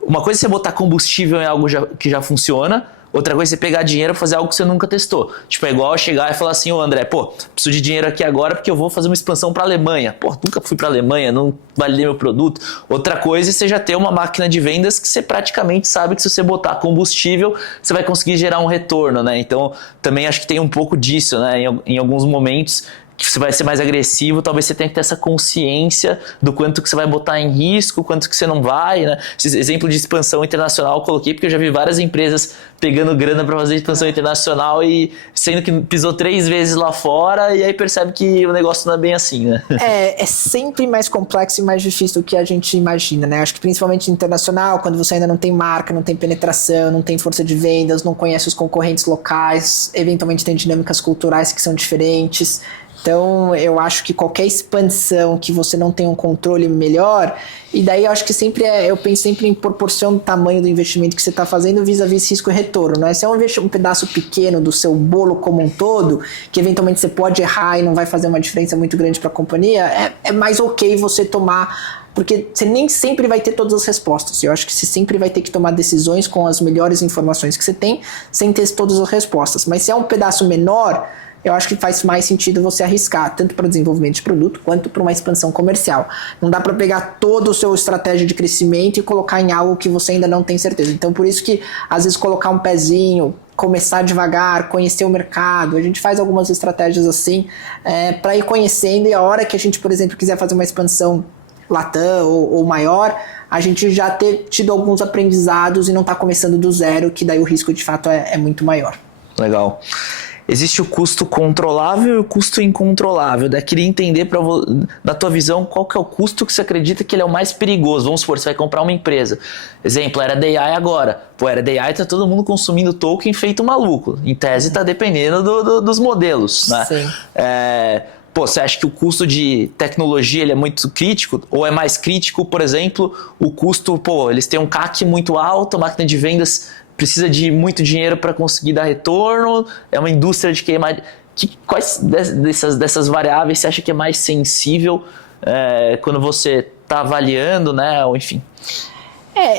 uma coisa é você botar combustível em algo que já funciona, outra coisa é você pegar dinheiro e fazer algo que você nunca testou. Tipo, é igual eu chegar e falar assim, ô André, preciso de dinheiro aqui agora porque eu vou fazer uma expansão para a Alemanha. Nunca fui para a Alemanha, não validei meu produto. Outra coisa é você já ter uma máquina de vendas que você praticamente sabe que se você botar combustível, você vai conseguir gerar um retorno, né? Então, também acho que tem um pouco disso, né? Em alguns momentos que você vai ser mais agressivo, talvez você tenha que ter essa consciência do quanto que você vai botar em risco, quanto que você não vai, né? Esse exemplo de expansão internacional eu coloquei porque eu já vi várias empresas pegando grana para fazer expansão internacional e sendo que pisou 3 vezes lá fora e aí percebe que o negócio não é bem assim, né? É sempre mais complexo e mais difícil do que a gente imagina, né? Acho que principalmente internacional, quando você ainda não tem marca, não tem penetração, não tem força de vendas, não conhece os concorrentes locais, eventualmente tem dinâmicas culturais que são diferentes. Então, eu acho que qualquer expansão que você não tem um controle melhor, e daí eu acho que eu penso sempre em proporção do tamanho do investimento que você está fazendo vis-a-vis risco e retorno, né? Se é um pedaço pequeno do seu bolo como um todo, que eventualmente você pode errar e não vai fazer uma diferença muito grande para a companhia, é mais ok você tomar, porque você nem sempre vai ter todas as respostas. Eu acho que você sempre vai ter que tomar decisões com as melhores informações que você tem, sem ter todas as respostas. Mas se é um pedaço menor, eu acho que faz mais sentido você arriscar, tanto para o desenvolvimento de produto, quanto para uma expansão comercial. Não dá para pegar toda a sua estratégia de crescimento e colocar em algo que você ainda não tem certeza. Então, por isso que, às vezes, colocar um pezinho, começar devagar, conhecer o mercado, a gente faz algumas estratégias assim, para ir conhecendo, e a hora que a gente, por exemplo, quiser fazer uma expansão Latam ou maior, a gente já ter tido alguns aprendizados e não tá começando do zero, que daí o risco, de fato, é muito maior. Legal. existe o custo controlável e o custo incontrolável. Daí queria entender, da tua visão, qual que é o custo que você acredita que ele é o mais perigoso. Vamos supor, você vai comprar uma empresa. Exemplo, era DI agora. Pô, era DI, tá todo mundo consumindo token feito maluco. Em tese, tá dependendo dos modelos, né? Sim. Pô, você acha que o custo de tecnologia ele é muito crítico? Ou é mais crítico, por exemplo, o custo, pô, eles têm um CAC muito alto, a máquina de vendas precisa de muito dinheiro para conseguir dar retorno, é uma indústria de queimar... Quais dessas variáveis você acha que é mais sensível quando você está avaliando, né? Ou enfim...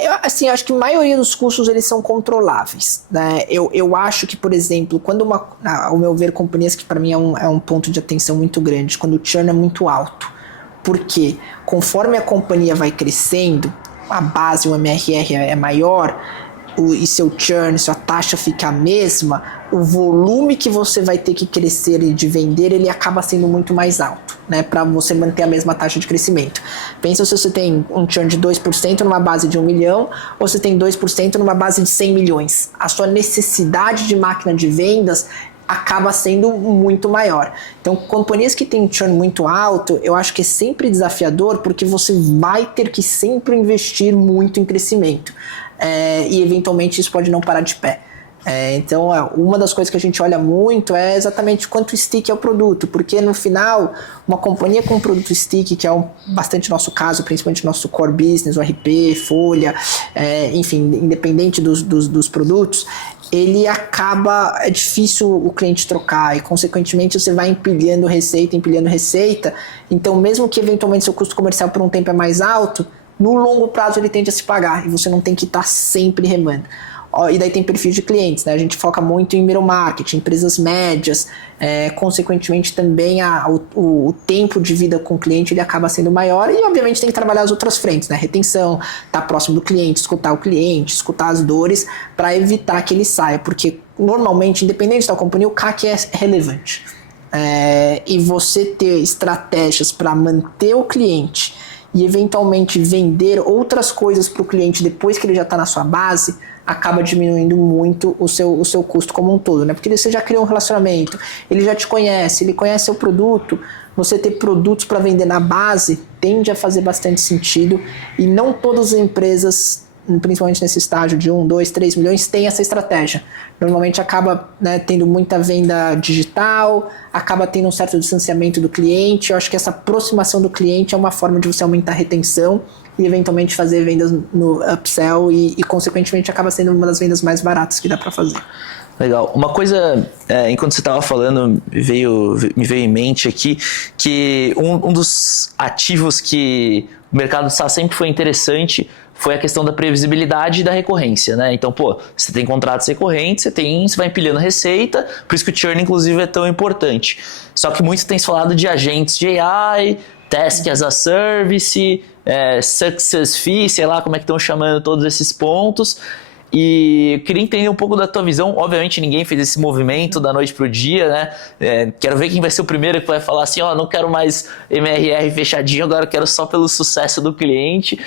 eu acho que a maioria dos custos eles são controláveis, né? Eu acho que, por exemplo, quando ao meu ver, companhias que para mim é um ponto de atenção muito grande, quando o churn é muito alto, porque conforme a companhia vai crescendo, a base, o MRR é maior, e seu churn, sua taxa fica a mesma, o volume que você vai ter que crescer e de vender, ele acaba sendo muito mais alto, né, para você manter a mesma taxa de crescimento. Pensa se você tem um churn de 2% numa base de 1 milhão, ou você tem 2% numa base de 100 milhões. A sua necessidade de máquina de vendas acaba sendo muito maior. Então, companhias que têm um churn muito alto, eu acho que é sempre desafiador, porque você vai ter que sempre investir muito em crescimento. E eventualmente isso pode não parar de pé. Então, uma das coisas que a gente olha muito é exatamente quanto stick é o produto, porque no final, uma companhia com um produto stick, que é bastante nosso caso, principalmente nosso core business, o RP, Folha, enfim, independente dos produtos, ele acaba, é difícil o cliente trocar e consequentemente você vai empilhando receita, então mesmo que eventualmente seu custo comercial por um tempo é mais alto, no longo prazo ele tende a se pagar e você não tem que estar sempre remando. E daí tem perfil de clientes, né? A gente foca muito em middle market, empresas médias, consequentemente também o tempo de vida com o cliente ele acaba sendo maior e obviamente tem que trabalhar as outras frentes, né? Retenção, estar próximo do cliente, escutar o cliente, escutar as dores para evitar que ele saia, porque normalmente, independente da companhia, o CAC é relevante. E você ter estratégias para manter o cliente e eventualmente vender outras coisas para o cliente depois que ele já está na sua base, acaba diminuindo muito o seu custo como um todo, né? Porque você já criou um relacionamento, ele já te conhece, ele conhece seu produto, você ter produtos para vender na base tende a fazer bastante sentido e não todas as empresas, principalmente nesse estágio de 1, 2, 3 milhões, têm essa estratégia. Normalmente acaba, né, tendo muita venda digital, acaba tendo um certo distanciamento do cliente. Eu acho que essa aproximação do cliente é uma forma de você aumentar a retenção e eventualmente fazer vendas no upsell e consequentemente acaba sendo uma das vendas mais baratas que dá para fazer. Legal. Uma coisa, enquanto você estava falando, me veio em mente aqui que um dos ativos que o mercado SaaS sempre foi interessante foi a questão da previsibilidade e da recorrência, né? Então, pô, você tem contratos recorrentes, você vai empilhando receita, por isso que o churn, inclusive, é tão importante. Só que muito tem se falado de agentes de AI, Task as a Service, Success Fee, sei lá como é que estão chamando todos esses pontos. E eu queria entender um pouco da tua visão. Obviamente ninguém fez esse movimento da noite pro dia, né? Quero ver quem vai ser o primeiro que vai falar assim, não quero mais MRR fechadinho, agora quero só pelo sucesso do cliente.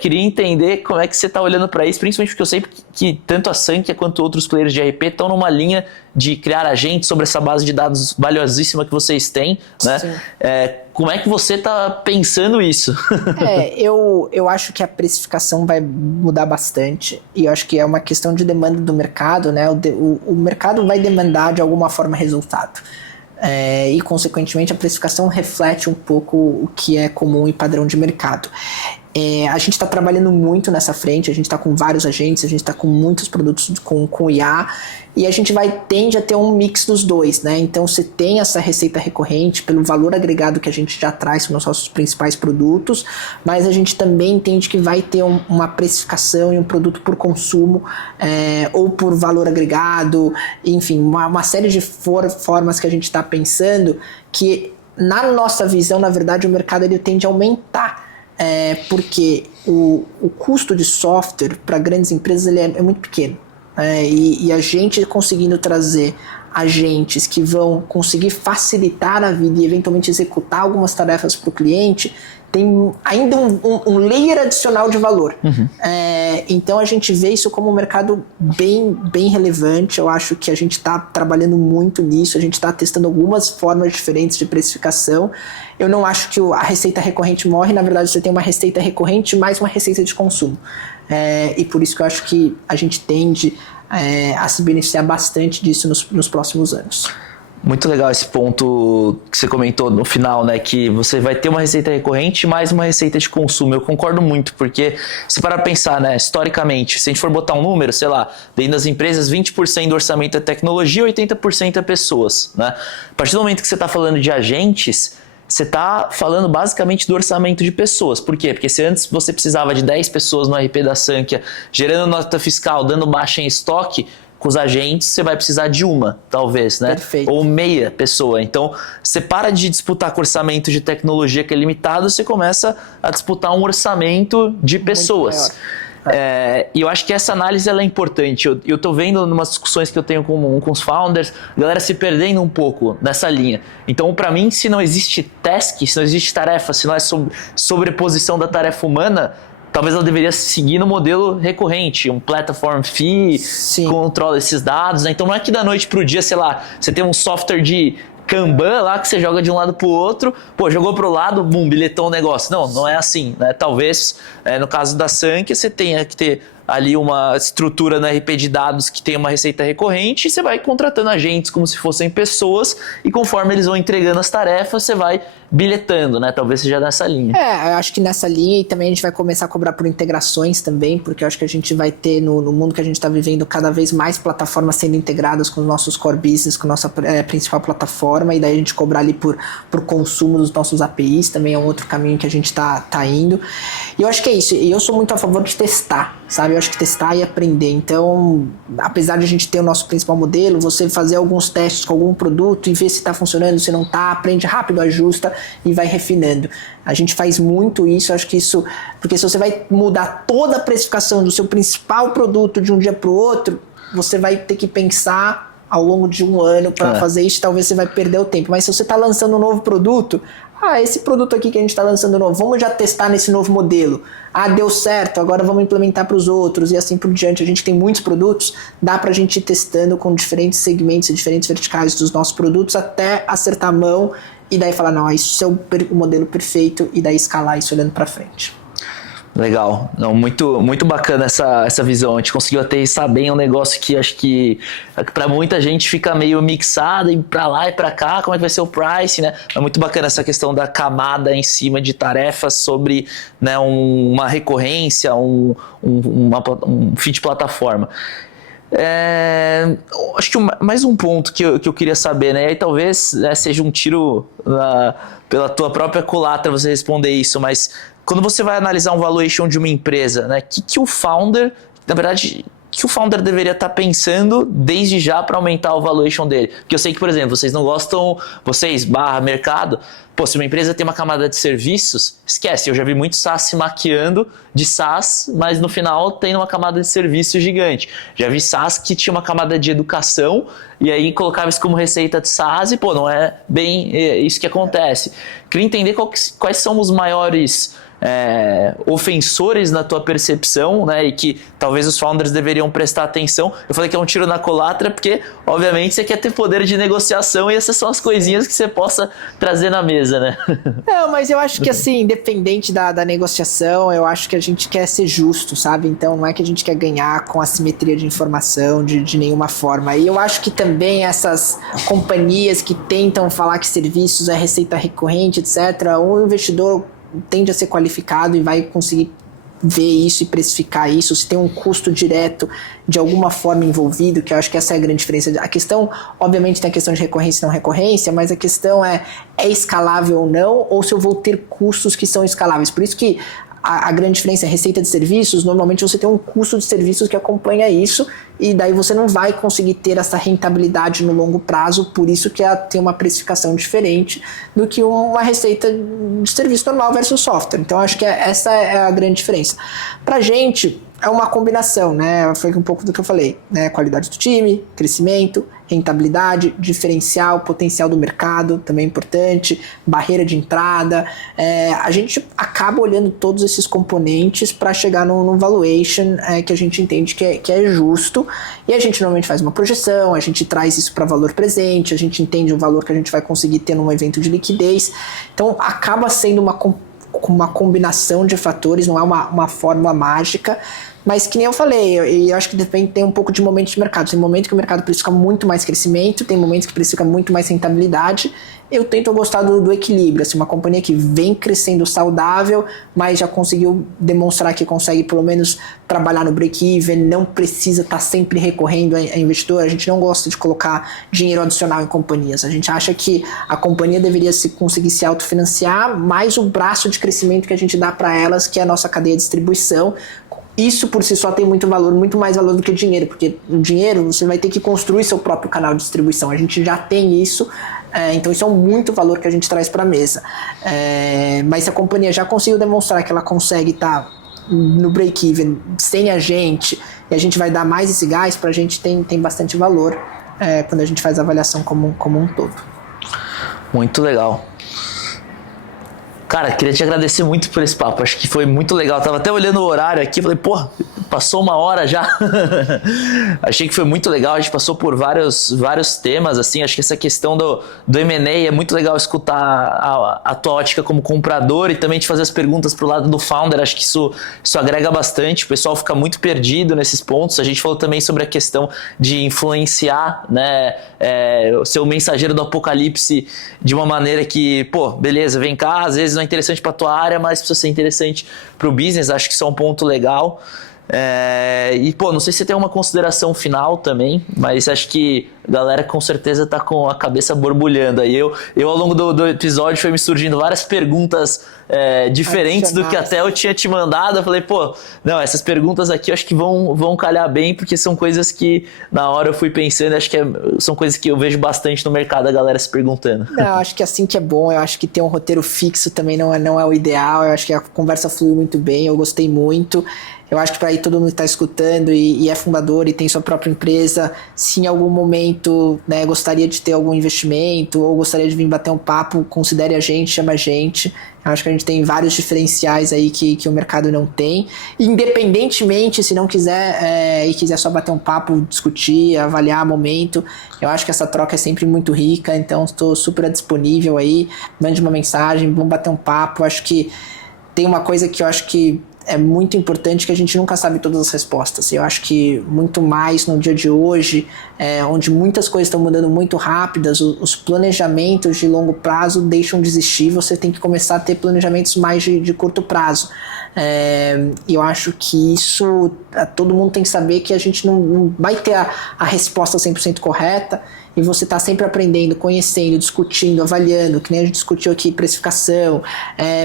Queria entender como é que você está olhando para isso, principalmente porque eu sei que tanto a Sankhya quanto outros players de RP estão numa linha de criar agentes sobre essa base de dados valiosíssima que vocês têm, né? Como é que você está pensando isso? Eu acho que a precificação vai mudar bastante e eu acho que é uma questão de demanda do mercado, né? O mercado vai demandar de alguma forma resultado. E consequentemente a precificação reflete um pouco o que é comum e padrão de mercado. A gente está trabalhando muito nessa frente, a gente está com vários agentes, a gente está com muitos produtos com IA e a gente tende a ter um mix dos dois, né? Então você tem essa receita recorrente pelo valor agregado que a gente já traz nos nossos principais produtos, mas a gente também entende que vai ter uma precificação e um produto por consumo ou por valor agregado, enfim, uma série de formas que a gente está pensando que na nossa visão, na verdade, o mercado ele tende a aumentar. Porque o custo de software para grandes empresas ele é muito pequeno. E a gente conseguindo trazer agentes que vão conseguir facilitar a vida e eventualmente executar algumas tarefas para o cliente, tem ainda um layer adicional de valor. Então a gente vê isso como um mercado bem relevante. Eu acho que a gente está trabalhando muito nisso, a gente está testando algumas formas diferentes de precificação. Eu não acho que a receita recorrente morre, na verdade você tem uma receita recorrente mais uma receita de consumo. E por isso que eu acho que a gente tende a se beneficiar bastante disso nos próximos anos. Muito legal esse ponto que você comentou no final, né? Que você vai ter uma receita recorrente mais uma receita de consumo. Eu concordo muito, porque se parar pra pensar, né? Historicamente, se a gente for botar um número, sei lá, dentro das empresas, 20% do orçamento é tecnologia, 80% é pessoas, né? A partir do momento que você está falando de agentes, você está falando basicamente do orçamento de pessoas. Por quê? Porque se antes você precisava de 10 pessoas no RP da Sankhya, gerando nota fiscal, dando baixa em estoque, com os agentes você vai precisar de uma, talvez, né? Perfeito. Ou meia pessoa. Então, você para de disputar com orçamento de tecnologia que é limitado, você começa a disputar um orçamento de pessoas. E eu acho que essa análise ela é importante. Eu tô vendo em umas discussões que eu tenho com os founders, a galera se perdendo um pouco nessa linha. Então, para mim, se não existe task, se não existe tarefa, se não é sobreposição da tarefa humana, talvez ela deveria seguir no modelo recorrente, um platform fee, que controla esses dados, né? Então não é que da noite pro dia, sei lá, você tem um software de Kanban lá que você joga de um lado pro outro, jogou pro lado, bilhetou um negócio. Não é assim, né? Talvez, no caso da Sankhya, você tenha que ter ali uma estrutura no RP de dados que tem uma receita recorrente e você vai contratando agentes como se fossem pessoas e conforme eles vão entregando as tarefas, você vai bilhetando, né? Talvez seja nessa linha. Eu acho que nessa linha e também a gente vai começar a cobrar por integrações também, porque eu acho que a gente vai ter no mundo que a gente está vivendo cada vez mais plataformas sendo integradas com os nossos core business, com a nossa principal plataforma, e daí a gente cobrar ali por consumo dos nossos APIs, também é um outro caminho que a gente tá indo. E eu acho que é isso, e eu sou muito a favor de testar, sabe? Eu acho que testar e aprender. Então, apesar de a gente ter o nosso principal modelo, você fazer alguns testes com algum produto e ver se está funcionando, se não está, aprende rápido, ajusta e vai refinando. A gente faz muito isso, acho que isso, porque se você vai mudar toda a precificação do seu principal produto de um dia para o outro, você vai ter que pensar ao longo de um ano para fazer isso, talvez você vai perder o tempo. Mas se você está lançando um novo produto, esse produto aqui que a gente está lançando novo, vamos já testar nesse novo modelo. Deu certo, agora vamos implementar para os outros e assim por diante. A gente tem muitos produtos, dá para a gente ir testando com diferentes segmentos e diferentes verticais dos nossos produtos até acertar a mão e daí falar, não, isso é o modelo perfeito e daí escalar isso olhando para frente. Legal, não, muito bacana essa visão. A gente conseguiu aterrissar bem um negócio que acho que para muita gente fica meio mixado, e para lá e para cá, como é que vai ser o price, né? É muito bacana essa questão da camada em cima de tarefas sobre, né, uma recorrência, um feed plataforma. Acho que mais um ponto que eu queria saber, né? E aí talvez seja um tiro pela tua própria culatra você responder isso, mas quando você vai analisar um valuation de uma empresa, né? Que o founder, na verdade, que o founder deveria estar pensando desde já para aumentar o valuation dele? Porque eu sei que, por exemplo, vocês não gostam, mercado, se uma empresa tem uma camada de serviços, esquece, eu já vi muito SaaS se maquiando de SaaS, mas no final tem uma camada de serviços gigante. Já vi SaaS que tinha uma camada de educação e aí colocava isso como receita de SaaS e, não é bem isso que acontece. Queria entender quais são os maiores ofensores na tua percepção, né, e que talvez os founders deveriam prestar atenção. Eu falei que é um tiro na culatra porque, obviamente, você quer ter poder de negociação e essas são as coisinhas que você possa trazer na mesa, né? Não, mas eu acho que, assim, independente da negociação, eu acho que a gente quer ser justo, sabe? Então, não é que a gente quer ganhar com assimetria de informação de nenhuma forma. E eu acho que também essas companhias que tentam falar que serviços é receita recorrente, etc., o investidor tende a ser qualificado e vai conseguir ver isso e precificar isso, se tem um custo direto de alguma forma envolvido, que eu acho que essa é a grande diferença. A questão, obviamente tem a questão de recorrência e não recorrência, mas a questão é escalável ou não, ou se eu vou ter custos que são escaláveis. Por isso que a grande diferença é receita de serviços, normalmente você tem um custo de serviços que acompanha isso, e daí você não vai conseguir ter essa rentabilidade no longo prazo, por isso que tem uma precificação diferente do que uma receita de serviço normal versus software. Então acho que essa é a grande diferença. Pra gente, é uma combinação, né? Foi um pouco do que eu falei, né? Qualidade do time, crescimento, rentabilidade, diferencial, potencial do mercado, também é importante, barreira de entrada. A gente acaba olhando todos esses componentes para chegar no valuation que a gente entende que é justo, e a gente normalmente faz uma projeção, a gente traz isso para valor presente, a gente entende o valor que a gente vai conseguir ter num evento de liquidez. Então acaba sendo uma combinação de fatores, não é uma fórmula mágica, mas que nem eu falei, eu acho que depende, tem um pouco de momento de mercado. Tem momento que o mercado precifica muito mais crescimento, tem momentos que precifica muito mais rentabilidade. Eu tento gostar do equilíbrio, assim, uma companhia que vem crescendo saudável, mas já conseguiu demonstrar que consegue pelo menos trabalhar no break-even, não precisa estar sempre recorrendo a investidor. A gente não gosta de colocar dinheiro adicional em companhias. A gente acha que a companhia deveria conseguir se autofinanciar, mais o braço de crescimento que a gente dá para elas, que é a nossa cadeia de distribuição. Isso por si só tem muito valor, muito mais valor do que dinheiro, porque o dinheiro você vai ter que construir seu próprio canal de distribuição. A gente já tem isso, então isso é muito valor que a gente traz para a mesa. Mas se a companhia já conseguiu demonstrar que ela consegue estar no break-even sem a gente, e a gente vai dar mais esse gás, para a gente tem bastante valor quando a gente faz a avaliação como um todo. Muito legal. Cara, queria te agradecer muito por esse papo, acho que foi muito legal. Tava até olhando o horário aqui, falei, pô, passou 1 hora já. Achei que foi muito legal, a gente passou por vários temas, assim, acho que essa questão do M&A é muito legal escutar a tua ótica como comprador e também te fazer as perguntas pro lado do founder, acho que isso agrega bastante, o pessoal fica muito perdido nesses pontos. A gente falou também sobre a questão de influenciar, né, ser o mensageiro do apocalipse de uma maneira que, pô, beleza, vem cá, às vezes não é interessante para tua área, mas precisa ser interessante para o business. Acho que isso é um ponto legal. E, pô, não sei se você tem uma consideração final também, mas acho que a galera com certeza tá com a cabeça borbulhando aí. Eu ao longo do episódio foi me surgindo várias perguntas diferentes do que até eu tinha te mandado. Eu falei, pô, não, essas perguntas aqui eu acho que vão calhar bem, porque são coisas que na hora eu fui pensando, acho que são coisas que eu vejo bastante no mercado, a galera se perguntando. Não, acho que assim que é bom. Eu acho que ter um roteiro fixo também não é o ideal. Eu acho que a conversa fluiu muito bem, eu gostei muito. Eu acho que para aí todo mundo está escutando e é fundador e tem sua própria empresa, se em algum momento, né, gostaria de ter algum investimento ou gostaria de vir bater um papo, considere a gente, chama a gente. Eu acho que a gente tem vários diferenciais aí que o mercado não tem. Independentemente, se não quiser e quiser só bater um papo, discutir, avaliar momento, eu acho que essa troca é sempre muito rica, então estou super disponível aí. Mande uma mensagem, vamos bater um papo. Acho que tem uma coisa que eu acho que é muito importante, que a gente nunca sabe todas as respostas. Eu acho que muito mais no dia de hoje, onde muitas coisas estão mudando muito rápidas, os planejamentos de longo prazo deixam de existir, você tem que começar a ter planejamentos mais de curto prazo. E eu acho que isso, todo mundo tem que saber que a gente não vai ter a resposta 100% correta, e você está sempre aprendendo, conhecendo, discutindo, avaliando, que nem a gente discutiu aqui, precificação,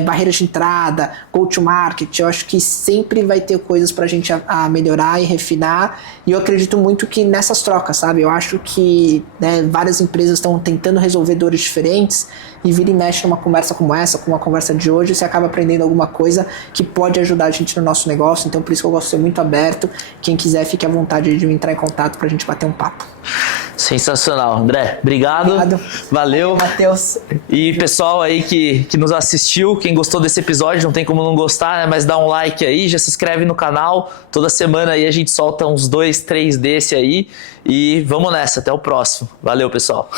barreiras de entrada, go-to-market. Eu acho que sempre vai ter coisas para a gente a melhorar e refinar, e eu acredito muito que nessas trocas, sabe? Eu acho que, né, várias empresas estão tentando resolver dores diferentes, e vira e mexe numa conversa como essa, com uma conversa de hoje, você acaba aprendendo alguma coisa que pode ajudar a gente no nosso negócio. Então por isso que eu gosto de ser muito aberto. Quem quiser, fique à vontade de entrar em contato pra gente bater um papo. Sensacional, André, obrigado. Valeu, Matheus. E pessoal aí que nos assistiu, quem gostou desse episódio, não tem como não gostar, né? Mas dá um like aí, já se inscreve no canal. Toda semana aí a gente solta uns 2, 3 desse aí, e vamos nessa, até o próximo. Valeu, pessoal.